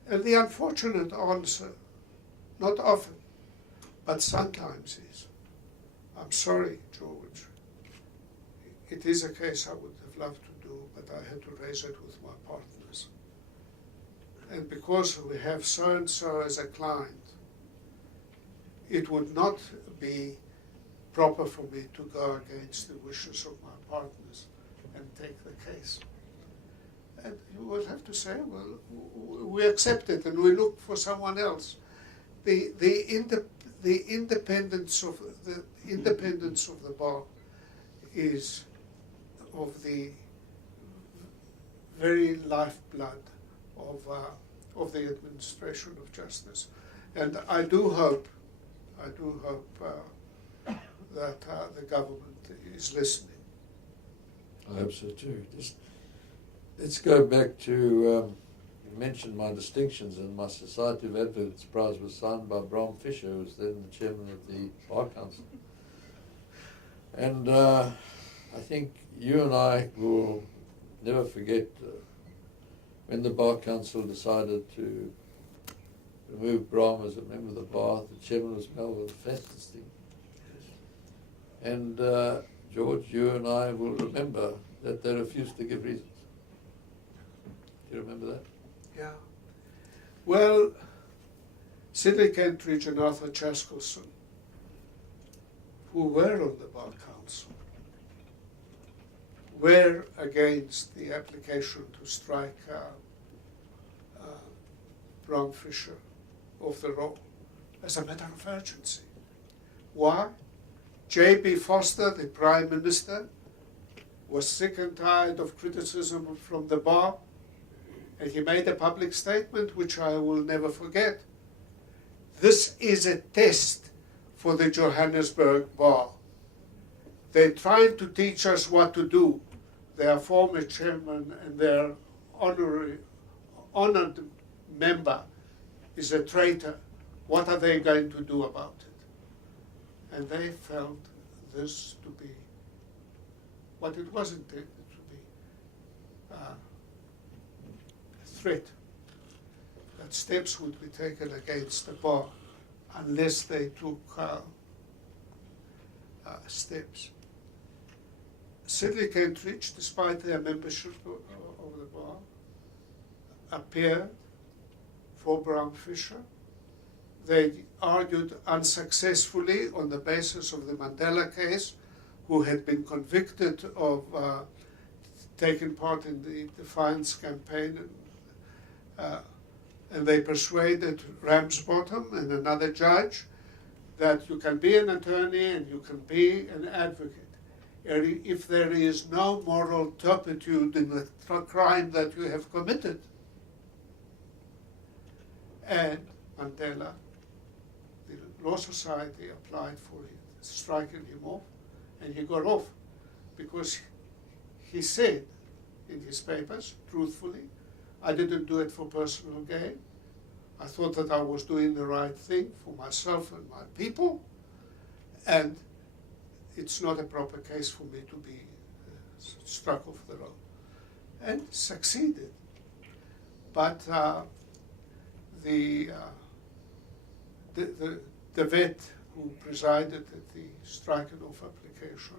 And the unfortunate answer, not often, but sometimes is, I'm sorry, George, it is a case I would have loved to do, but I had to raise it with my partners. And because we have so-and-so as a client, it would not be proper for me to go against the wishes of my partners and take the case. And you will have to say, well, we accept it and we look for someone else. The the independence of the bar is of the very lifeblood of the administration of justice, and I do hope that the government is listening. I hope so too. Let's go back to, you mentioned my distinctions, and my Society of Advocates Prize was signed by Bram Fischer, who was then the chairman of the Bar Council. And I think you and I will never forget when the Bar Council decided to remove Bram as a member of the bar. The chairman was Melville Fastinstein. And George, you and I will remember that they refused to give reasons. Do you remember that? Yeah. Well, Sidney Kentridge and Arthur Chaskelson, who were on the Bar Council, were against the application to strike Bram Fischer off the roll as a matter of urgency. Why? J.B. Foster, the Prime Minister, was sick and tired of criticism from the bar, and he made a public statement which I will never forget. This is a test for the Johannesburg bar. They're trying to teach us what to do. Their former chairman and their honored member is a traitor. What are they going to do about it? And they felt this to be what it was intended to be, a threat, that steps would be taken against the bar unless they took steps. Sidney Kentridge, despite their membership of the bar, appeared for Bram Fischer. They argued unsuccessfully on the basis of the Mandela case, who had been convicted of taking part in the Defiance campaign, and they persuaded Ramsbottom and another judge that you can be an attorney and you can be an advocate if there is no moral turpitude in the crime that you have committed. And Mandela, the Law Society applied for striking him off, and he got off because he said in his papers, truthfully, I didn't do it for personal gain. I thought that I was doing the right thing for myself and my people, and it's not a proper case for me to be struck off the road. And succeeded. But the vet who presided at the striking off application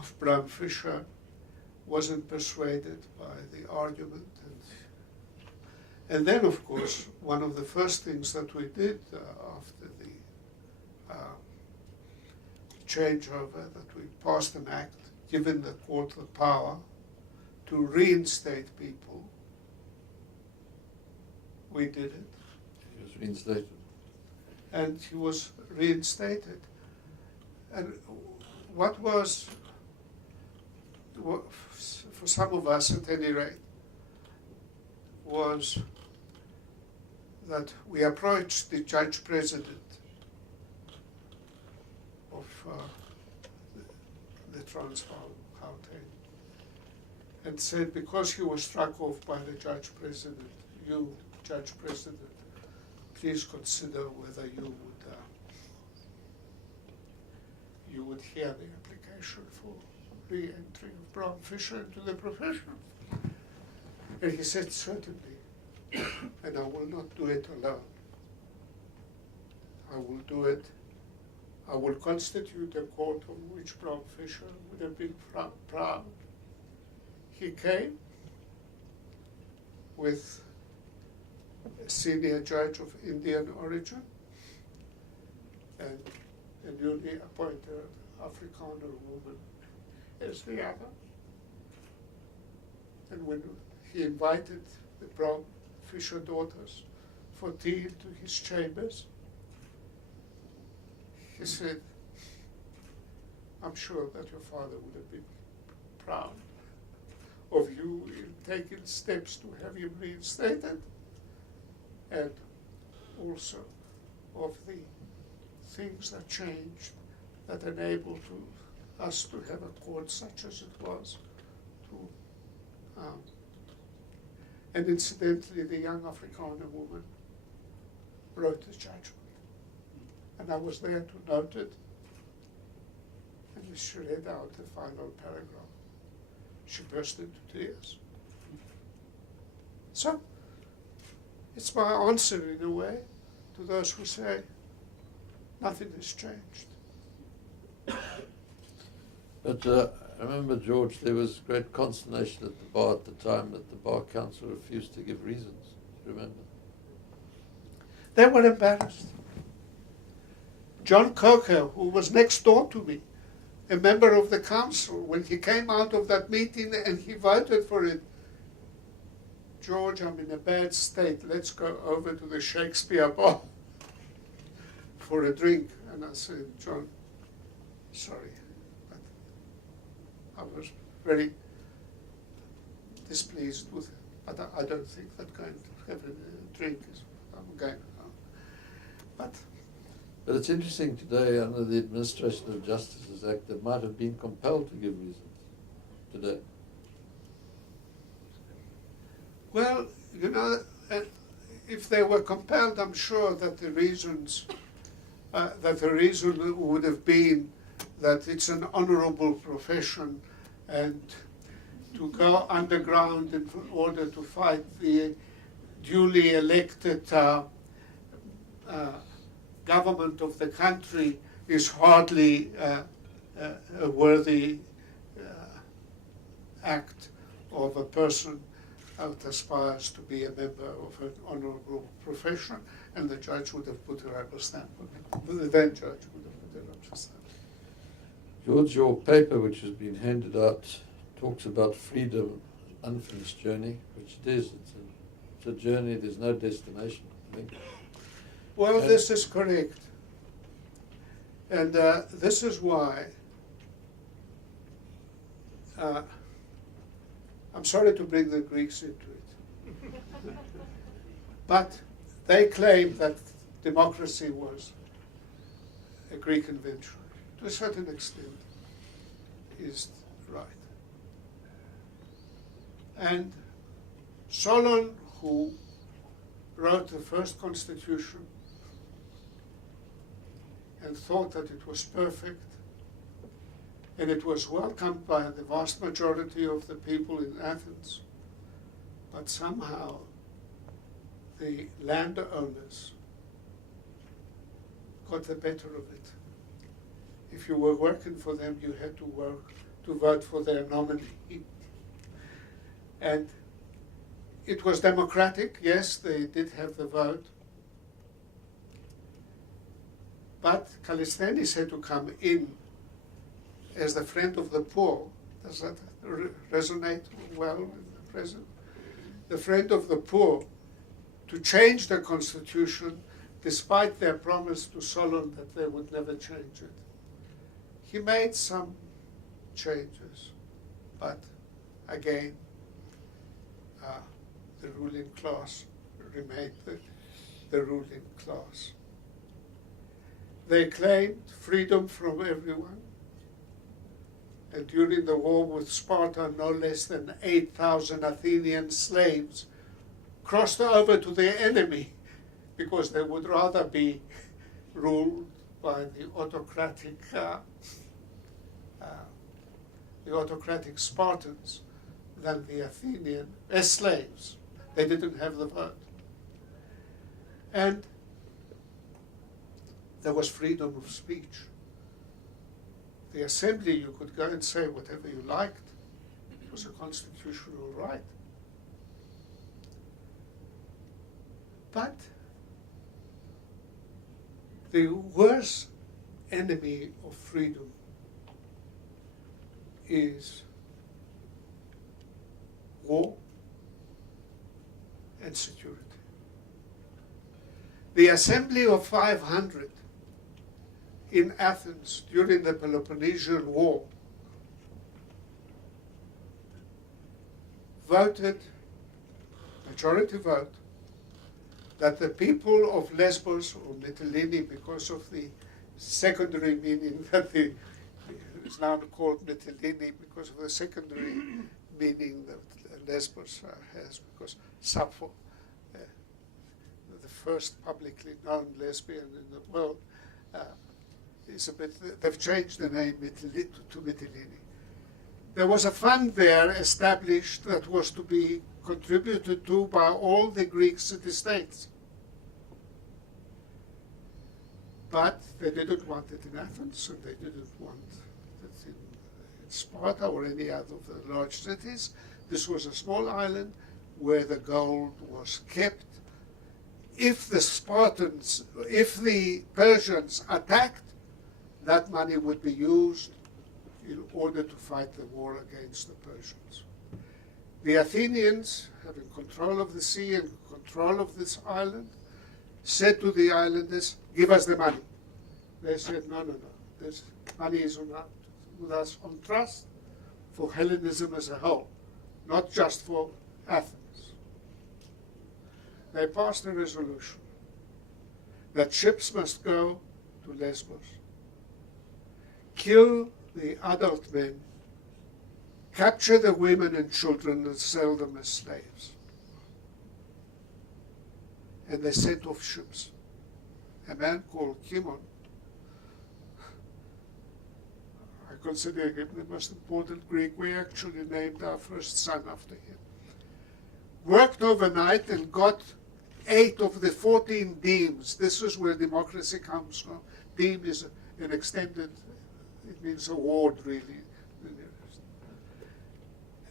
of Bram Fischer wasn't persuaded by the argument. And then, of course, one of the first things that we did after the changeover, that we passed an act giving the court the power to reinstate people. We did it. He was reinstated. And he was reinstated. And what was, for some of us at any rate, was that we approached the judge president of the Transvaal Gauteng and said, because he was struck off by the judge president, you, judge president, please consider whether you would hear the application for re-entry of Bram Fischer into the profession. And he said, certainly, and I will not do it alone. I will do it. I will constitute a court of which Bram Fischer would have been proud. He came with a senior judge of Indian origin and a newly appointed Afrikaner woman as the other. And when he invited the Bram Fischer daughters for tea into his chambers, he said, I'm sure that your father would have been proud of you in taking steps to have him reinstated, and also of the things that changed that enabled us to have a court such as it was. And incidentally, the young Afrikaner woman wrote the judgment. And I was there to note it. And she read out the final paragraph. She burst into tears. So, it's my answer in a way to those who say nothing has changed. But I remember, George, there was great consternation at the bar at the time that the Bar Council refused to give reasons. Remember? They were embarrassed. John Coker, who was next door to me, a member of the council, when he came out of that meeting and he voted for it, George, I'm in a bad state. Let's go over to the Shakespeare bar for a drink. And I said, John, sorry, but I was very displeased with it. But I don't think that going to have a drink is what I'm going on. But it's interesting today, under the Administration of Justices Act, they might have been compelled to give reasons today. Well, you know, if they were compelled, I'm sure that the reason would have been that it's an honorable profession, and to go underground in order to fight the duly elected government of the country is hardly a worthy act of a person that aspires to be a member of an honorable profession, and the judge would have put a rubber stamp on it. The then judge would have put a rubber stamp. George, your paper, which has been handed out, talks about freedom, unfinished journey, which it is. It's a journey, there's no destination, I think. Well, this is correct. And this is why I'm sorry to bring the Greeks into it. But they claim that democracy was a Greek invention. To a certain extent, is right. And Solon, who wrote the first constitution and thought that it was perfect, and it was welcomed by the vast majority of the people in Athens, but somehow the landowners got the better of it. If you were working for them, you had to vote for their nominee. And it was democratic, yes, they did have the vote. But Callisthenes had to come in as the friend of the poor. Does that resonate well with the present? The friend of the poor, to change the constitution despite their promise to Solon that they would never change it. He made some changes, but again, the ruling class remained the ruling class. They claimed freedom from everyone, and during the war with Sparta, no less than 8,000 Athenian slaves crossed over to their enemy because they would rather be ruled by the autocratic Spartans than the Athenian as slaves. They didn't have the vote. And there was freedom of speech. The assembly, you could go and say whatever you liked. It was a constitutional right. But the worst enemy of freedom is war and security. The Assembly of 500 in Athens during the Peloponnesian War voted, majority vote, that the people of Lesbos or Mytilene, because of the secondary meaning that it's now called Mytilene because of the secondary meaning that Lesbos has, because Sappho, the first publicly known lesbian in the world, is a bit, they've changed the name to Mytilene. There was a fund there established that was to be contributed to by all the Greek city-states. But they didn't want it in Athens, and they didn't want it in Sparta or any other of the large cities. This was a small island where the gold was kept. If the Spartans, if the Persians attacked, that money would be used in order to fight the war against the Persians. The Athenians, having control of the sea and control of this island, said to the islanders, give us the money. They said, no, no, no. This money is with us on trust for Hellenism as a whole, not just for Athens. They passed a resolution that ships must go to Lesbos, kill the adult men, capture the women and children and sell them as slaves. And they sent off ships. A man called Kimon, I consider him the most important Greek. We actually named our first son after him. Worked overnight and got 8 of the 14 demes. This is where democracy comes from. Deme is an extended, it means award really.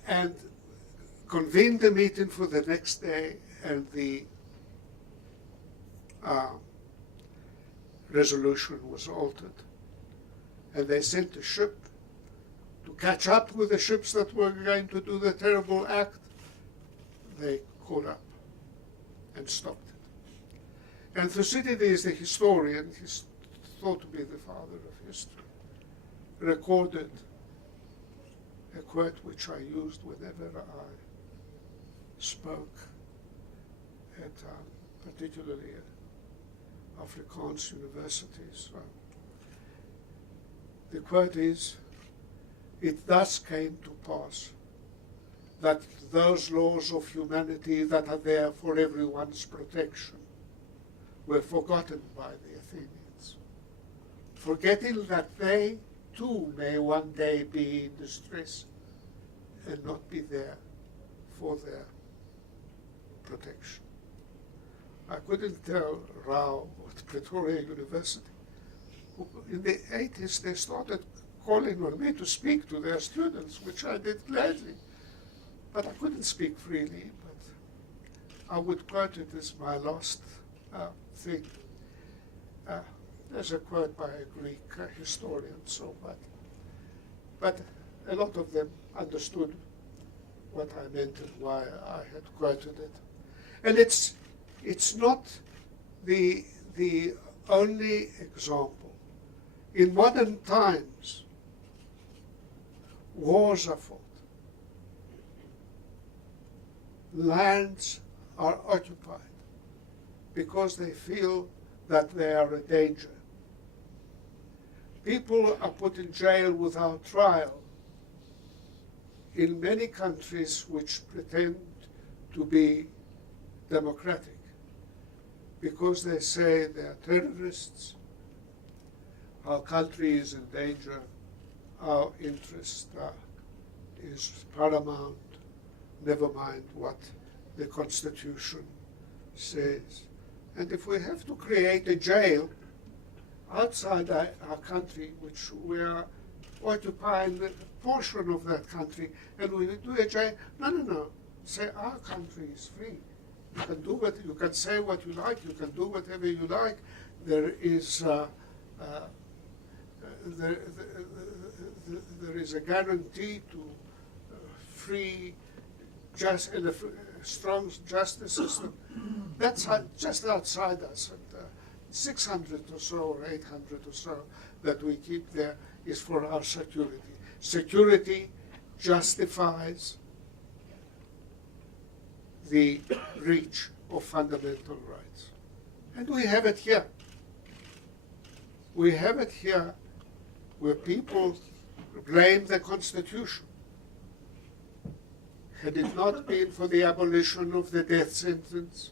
And convened the meeting for the next day, and the resolution was altered. And they sent a ship to catch up with the ships that were going to do the terrible act. They caught up and stopped it. And Thucydides, the historian, he's thought to be the father of history, recorded a quote which I used whenever I spoke at particularly at Afrikaans universities. The quote is, it thus came to pass that those laws of humanity that are there for everyone's protection were forgotten by the Athenians, forgetting that they too may one day be in distress and not be there for their protection. I couldn't tell Rao at Pretoria University. In the 80s, they started calling on me to speak to their students, which I did gladly. But I couldn't speak freely, but I would quote it as my last thing. There's a quote by a Greek historian, but a lot of them understood what I meant and why I had quoted it. And it's not the only example. In modern times, wars are fought. Lands are occupied because they feel that they are a danger. People are put in jail without trial in many countries which pretend to be democratic because they say they are terrorists, our country is in danger, our interest is paramount, never mind what the Constitution says. And if we have to create a jail outside our country, which we are occupying a portion of that country, and we do a jail, no. Say our country is free. You can do what you can say what you like. You can do whatever you like. There is there is a guarantee to free, just and a strong justice system. That's just outside us. And, 600 or so or 800 or so that we keep there is for our security. Security justifies the reach of fundamental rights. And we have it here. We have it here where people blame the Constitution. Had it not been for the abolition of the death sentence,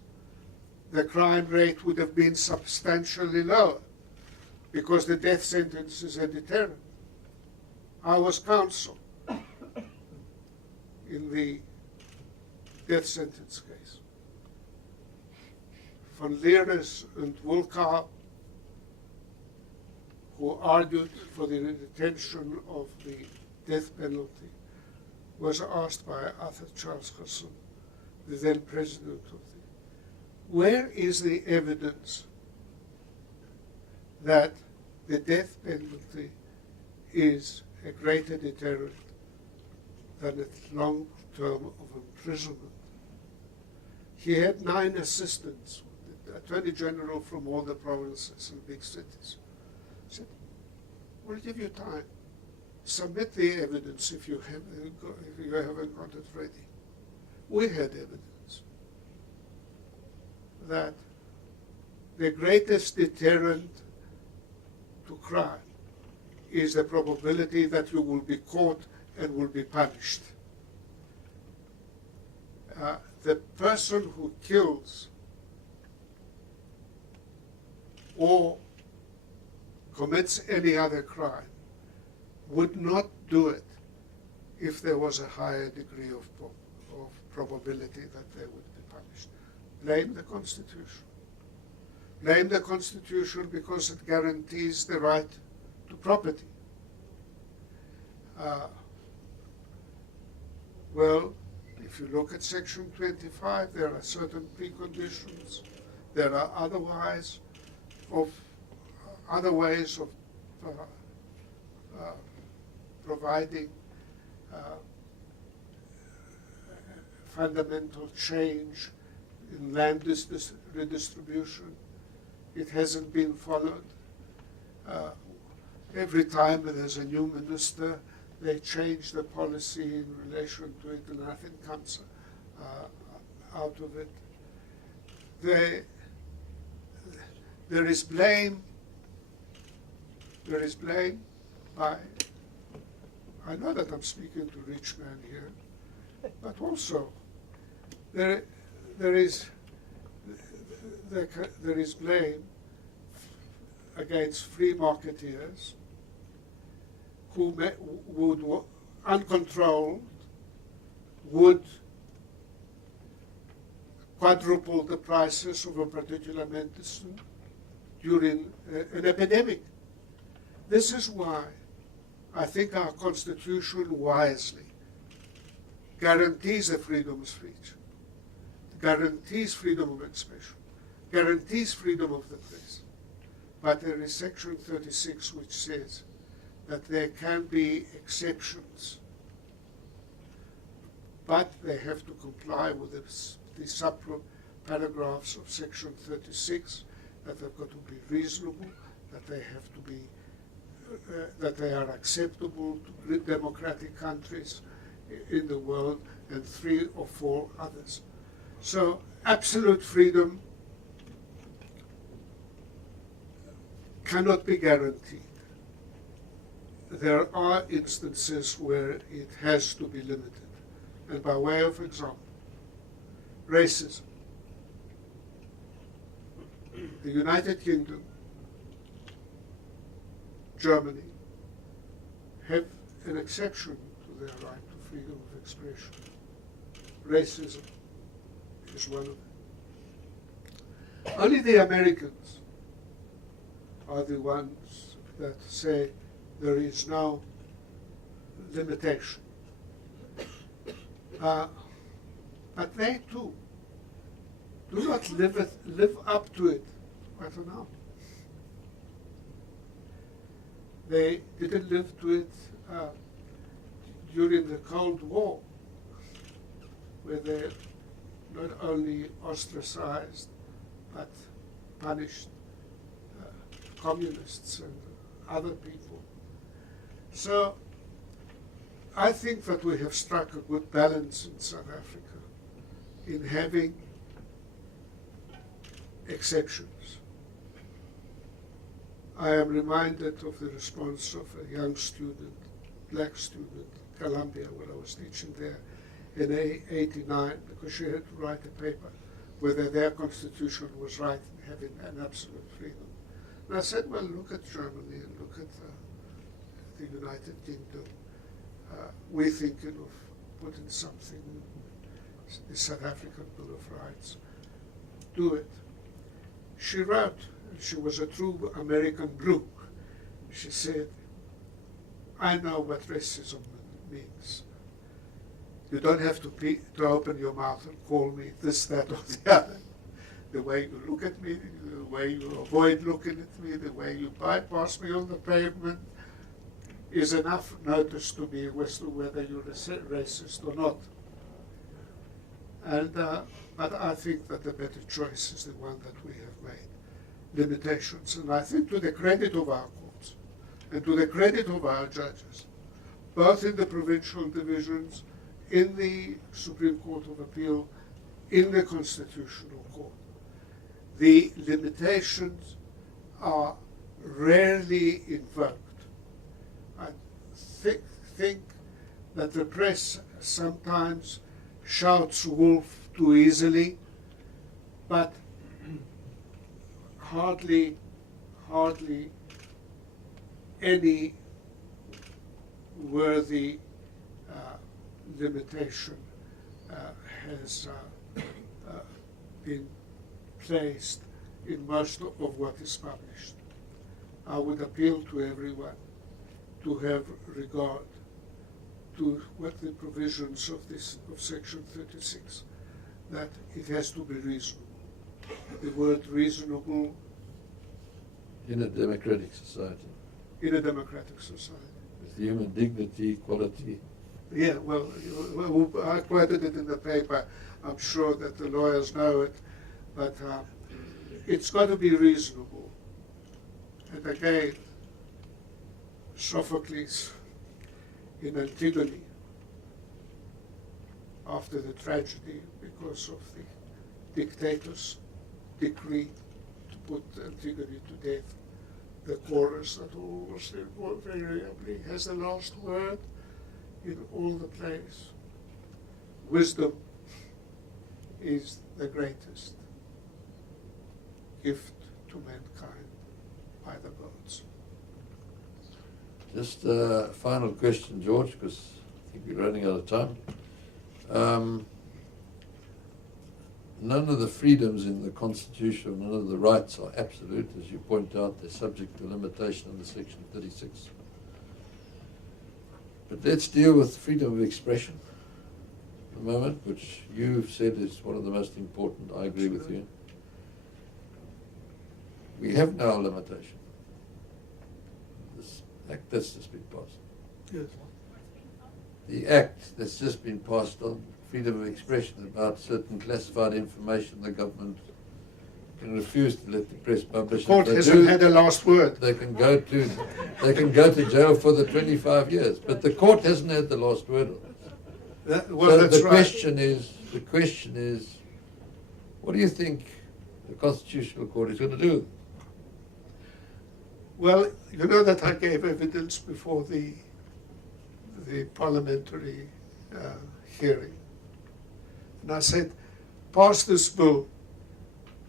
the crime rate would have been substantially lower, because the death sentence is a deterrent. I was counsel in the death sentence case. Van Leeres and Woolcow, who argued for the retention of the death penalty, was asked by Arthur Charles Gerson, the then president of the, where is the evidence that the death penalty is a greater deterrent than a long term of imprisonment? He had 9 assistants, the Attorney General from all the provinces and big cities. He said, we'll give you time. Submit the evidence if you haven't got it ready. We had evidence that the greatest deterrent to crime is the probability that you will be caught and will be punished. The person who kills or commits any other crime would not do it if there was a higher degree of probability that they would be punished. Blame the Constitution. Blame the Constitution because it guarantees the right to property. Well, if you look at Section 25, there are certain preconditions. There are other ways of providing fundamental change in land redistribution. It hasn't been followed. Every time there's a new minister, they change the policy in relation to it, and nothing comes out of it. There is blame. There is blame by, I know that I'm speaking to rich men here, but also there is blame against free marketeers who would, uncontrolled, would quadruple the prices of a particular medicine during an epidemic. This is why I think our Constitution wisely guarantees the freedom of speech, guarantees freedom of expression, guarantees freedom of the press. But there is Section 36 which says that there can be exceptions, but they have to comply with the sub-paragraphs of Section 36, that they've got to be reasonable, that they have to be, that they are acceptable to democratic countries in the world, and 3 or 4 others. So absolute freedom cannot be guaranteed. There are instances where it has to be limited. And by way of example, racism. The United Kingdom, Germany, have an exception to their right to freedom of expression. Racism is one of them. Only the Americans are the ones that say there is no limitation. But they too do not live up to it. I don't know. They didn't live to it during the Cold War, where they not only ostracized but punished communists and other people. So I think that we have struck a good balance in South Africa in having exceptions. I am reminded of the response of a young student, black student, Columbia, when I was teaching there in '89, because she had to write a paper whether their constitution was right in having an absolute freedom. And I said, well, look at Germany and look at the United Kingdom. We're thinking of putting something in the South African Bill of Rights. Do it. She wrote, she was a true American blue. She said, I know what racism means. You don't have to open your mouth and call me this, that, or the other. The way you look at me, the way you avoid looking at me, the way you bypass me on the pavement is enough notice to me as to whether you're racist or not. And, but I think that the better choice is the one that we have made. Limitations. And I think to the credit of our courts and to the credit of our judges, both in the provincial divisions, in the Supreme Court of Appeal, in the Constitutional Court, the limitations are rarely invoked. I think that the press sometimes shouts wolf too easily, but hardly any worthy limitation has been placed in most of what is published. I would appeal to everyone to have regard to what the provisions of Section 36, that it has to be reasonable. The word reasonable in a democratic society. In a democratic society. With human dignity, equality. Yeah, well, I quoted it in the paper. I'm sure that the lawyers know it, but it's got to be reasonable. And again, Sophocles in Antigone, after the tragedy, because of the dictator's decree to put Antigone to death, the chorus that all was invariably has the last word in all the plays. Wisdom is the greatest gift to mankind by the gods. Just a final question, George, because I think we're running out of time. None of the freedoms in the Constitution, none of the rights are absolute. As you point out, they're subject to limitation under Section 36. But let's deal with freedom of expression at the moment, which you've said is one of the most important. I agree with you. We have now a limitation. This act that's just been passed. Yes. The act that's just been passed on freedom of expression about certain classified information the government can refuse to let the press publish. The court hasn't had a last word. They can go to jail for the 25 years, but the court hasn't had the last word on this. So the question is, what do you think the Constitutional Court is going to do? Well, you know that I gave evidence before the parliamentary hearing. And I said, pass this bill,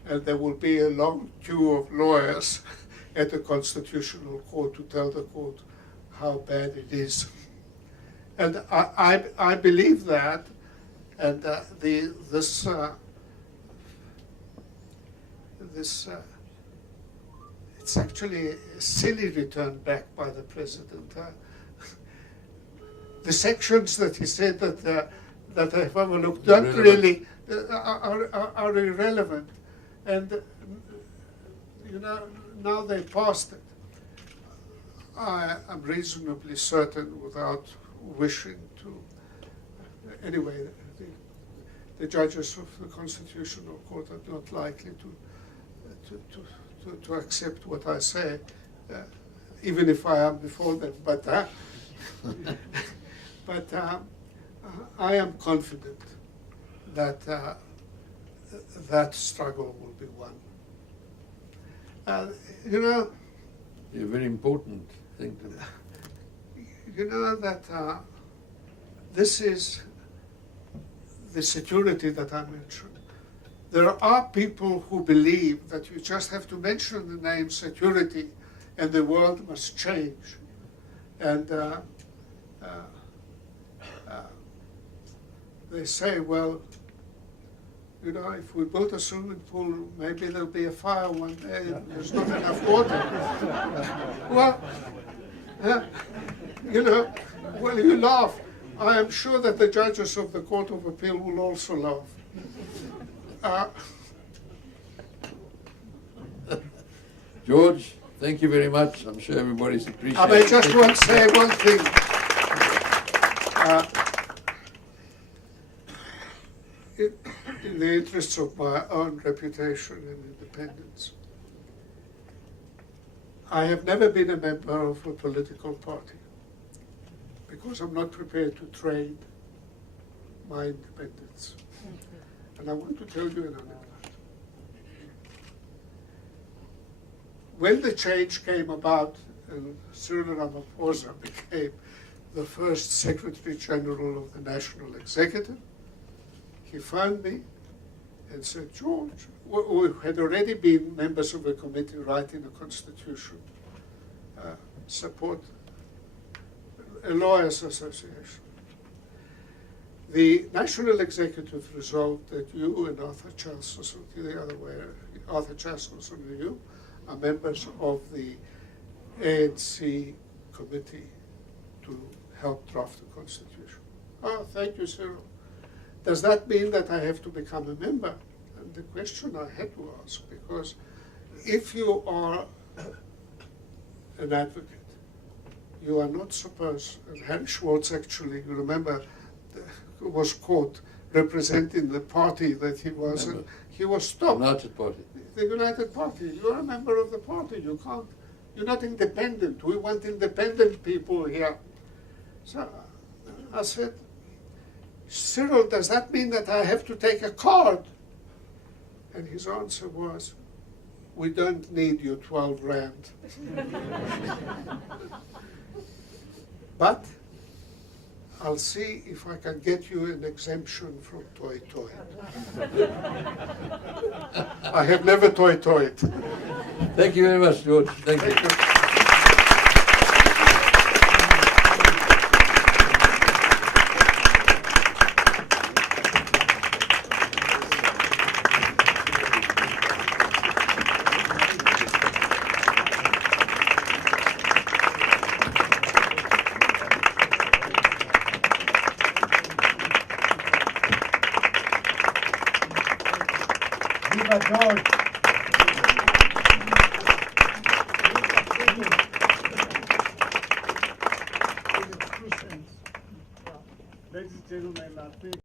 and there will be a long queue of lawyers at the Constitutional Court to tell the court how bad it is. And I believe that, and this it's actually a silly return back by the president. The sections that he said that I've overlooked don't really are irrelevant, and you know, now they passed it. I am reasonably certain, without wishing to. Anyway, the judges of the Constitutional Court are not likely to accept what I say, even if I am before them. But I am confident that that struggle will be won. You know, a very important thing to do. You know that this is the security that I mentioned. There are people who believe that you just have to mention the name security and the world must change. And they say, well, you know, if we build a swimming pool, maybe there'll be a fire one day and there's not enough water. Well, you know, well, you laugh. I am sure that the judges of the Court of Appeal will also laugh. George, thank you very much. I'm sure everybody's appreciating it. I just want to say one thing. In the interests of my own reputation and independence, I have never been a member of a political party because I'm not prepared to trade my independence. And I want to tell you an anecdote. When the change came about and Cyril Ramaphosa became the first Secretary General of the National Executive, he phoned me and said, George, we had already been members of a committee writing a constitution, support a lawyers' association. The National Executive resolved that you and Arthur Charles, the other way, Arthur Charles and you, are members of the ANC committee to help draft the constitution. Oh, thank you, Cyril. Does that mean that I have to become a member? And the question I had to ask, because if you are an advocate, you are not supposed, and Harry Schwartz actually, you remember, was caught representing the party that he was, and he was stopped. United Party. The United Party. You're a member of the party. You can't, you're not independent. We want independent people here. So I said, Cyril, does that mean that I have to take a card? And his answer was, we don't need your 12 rand. But I'll see if I can get you an exemption from toy. I have never toyed. Thank you very much, George. Thank you. Ladies and gentlemen, I think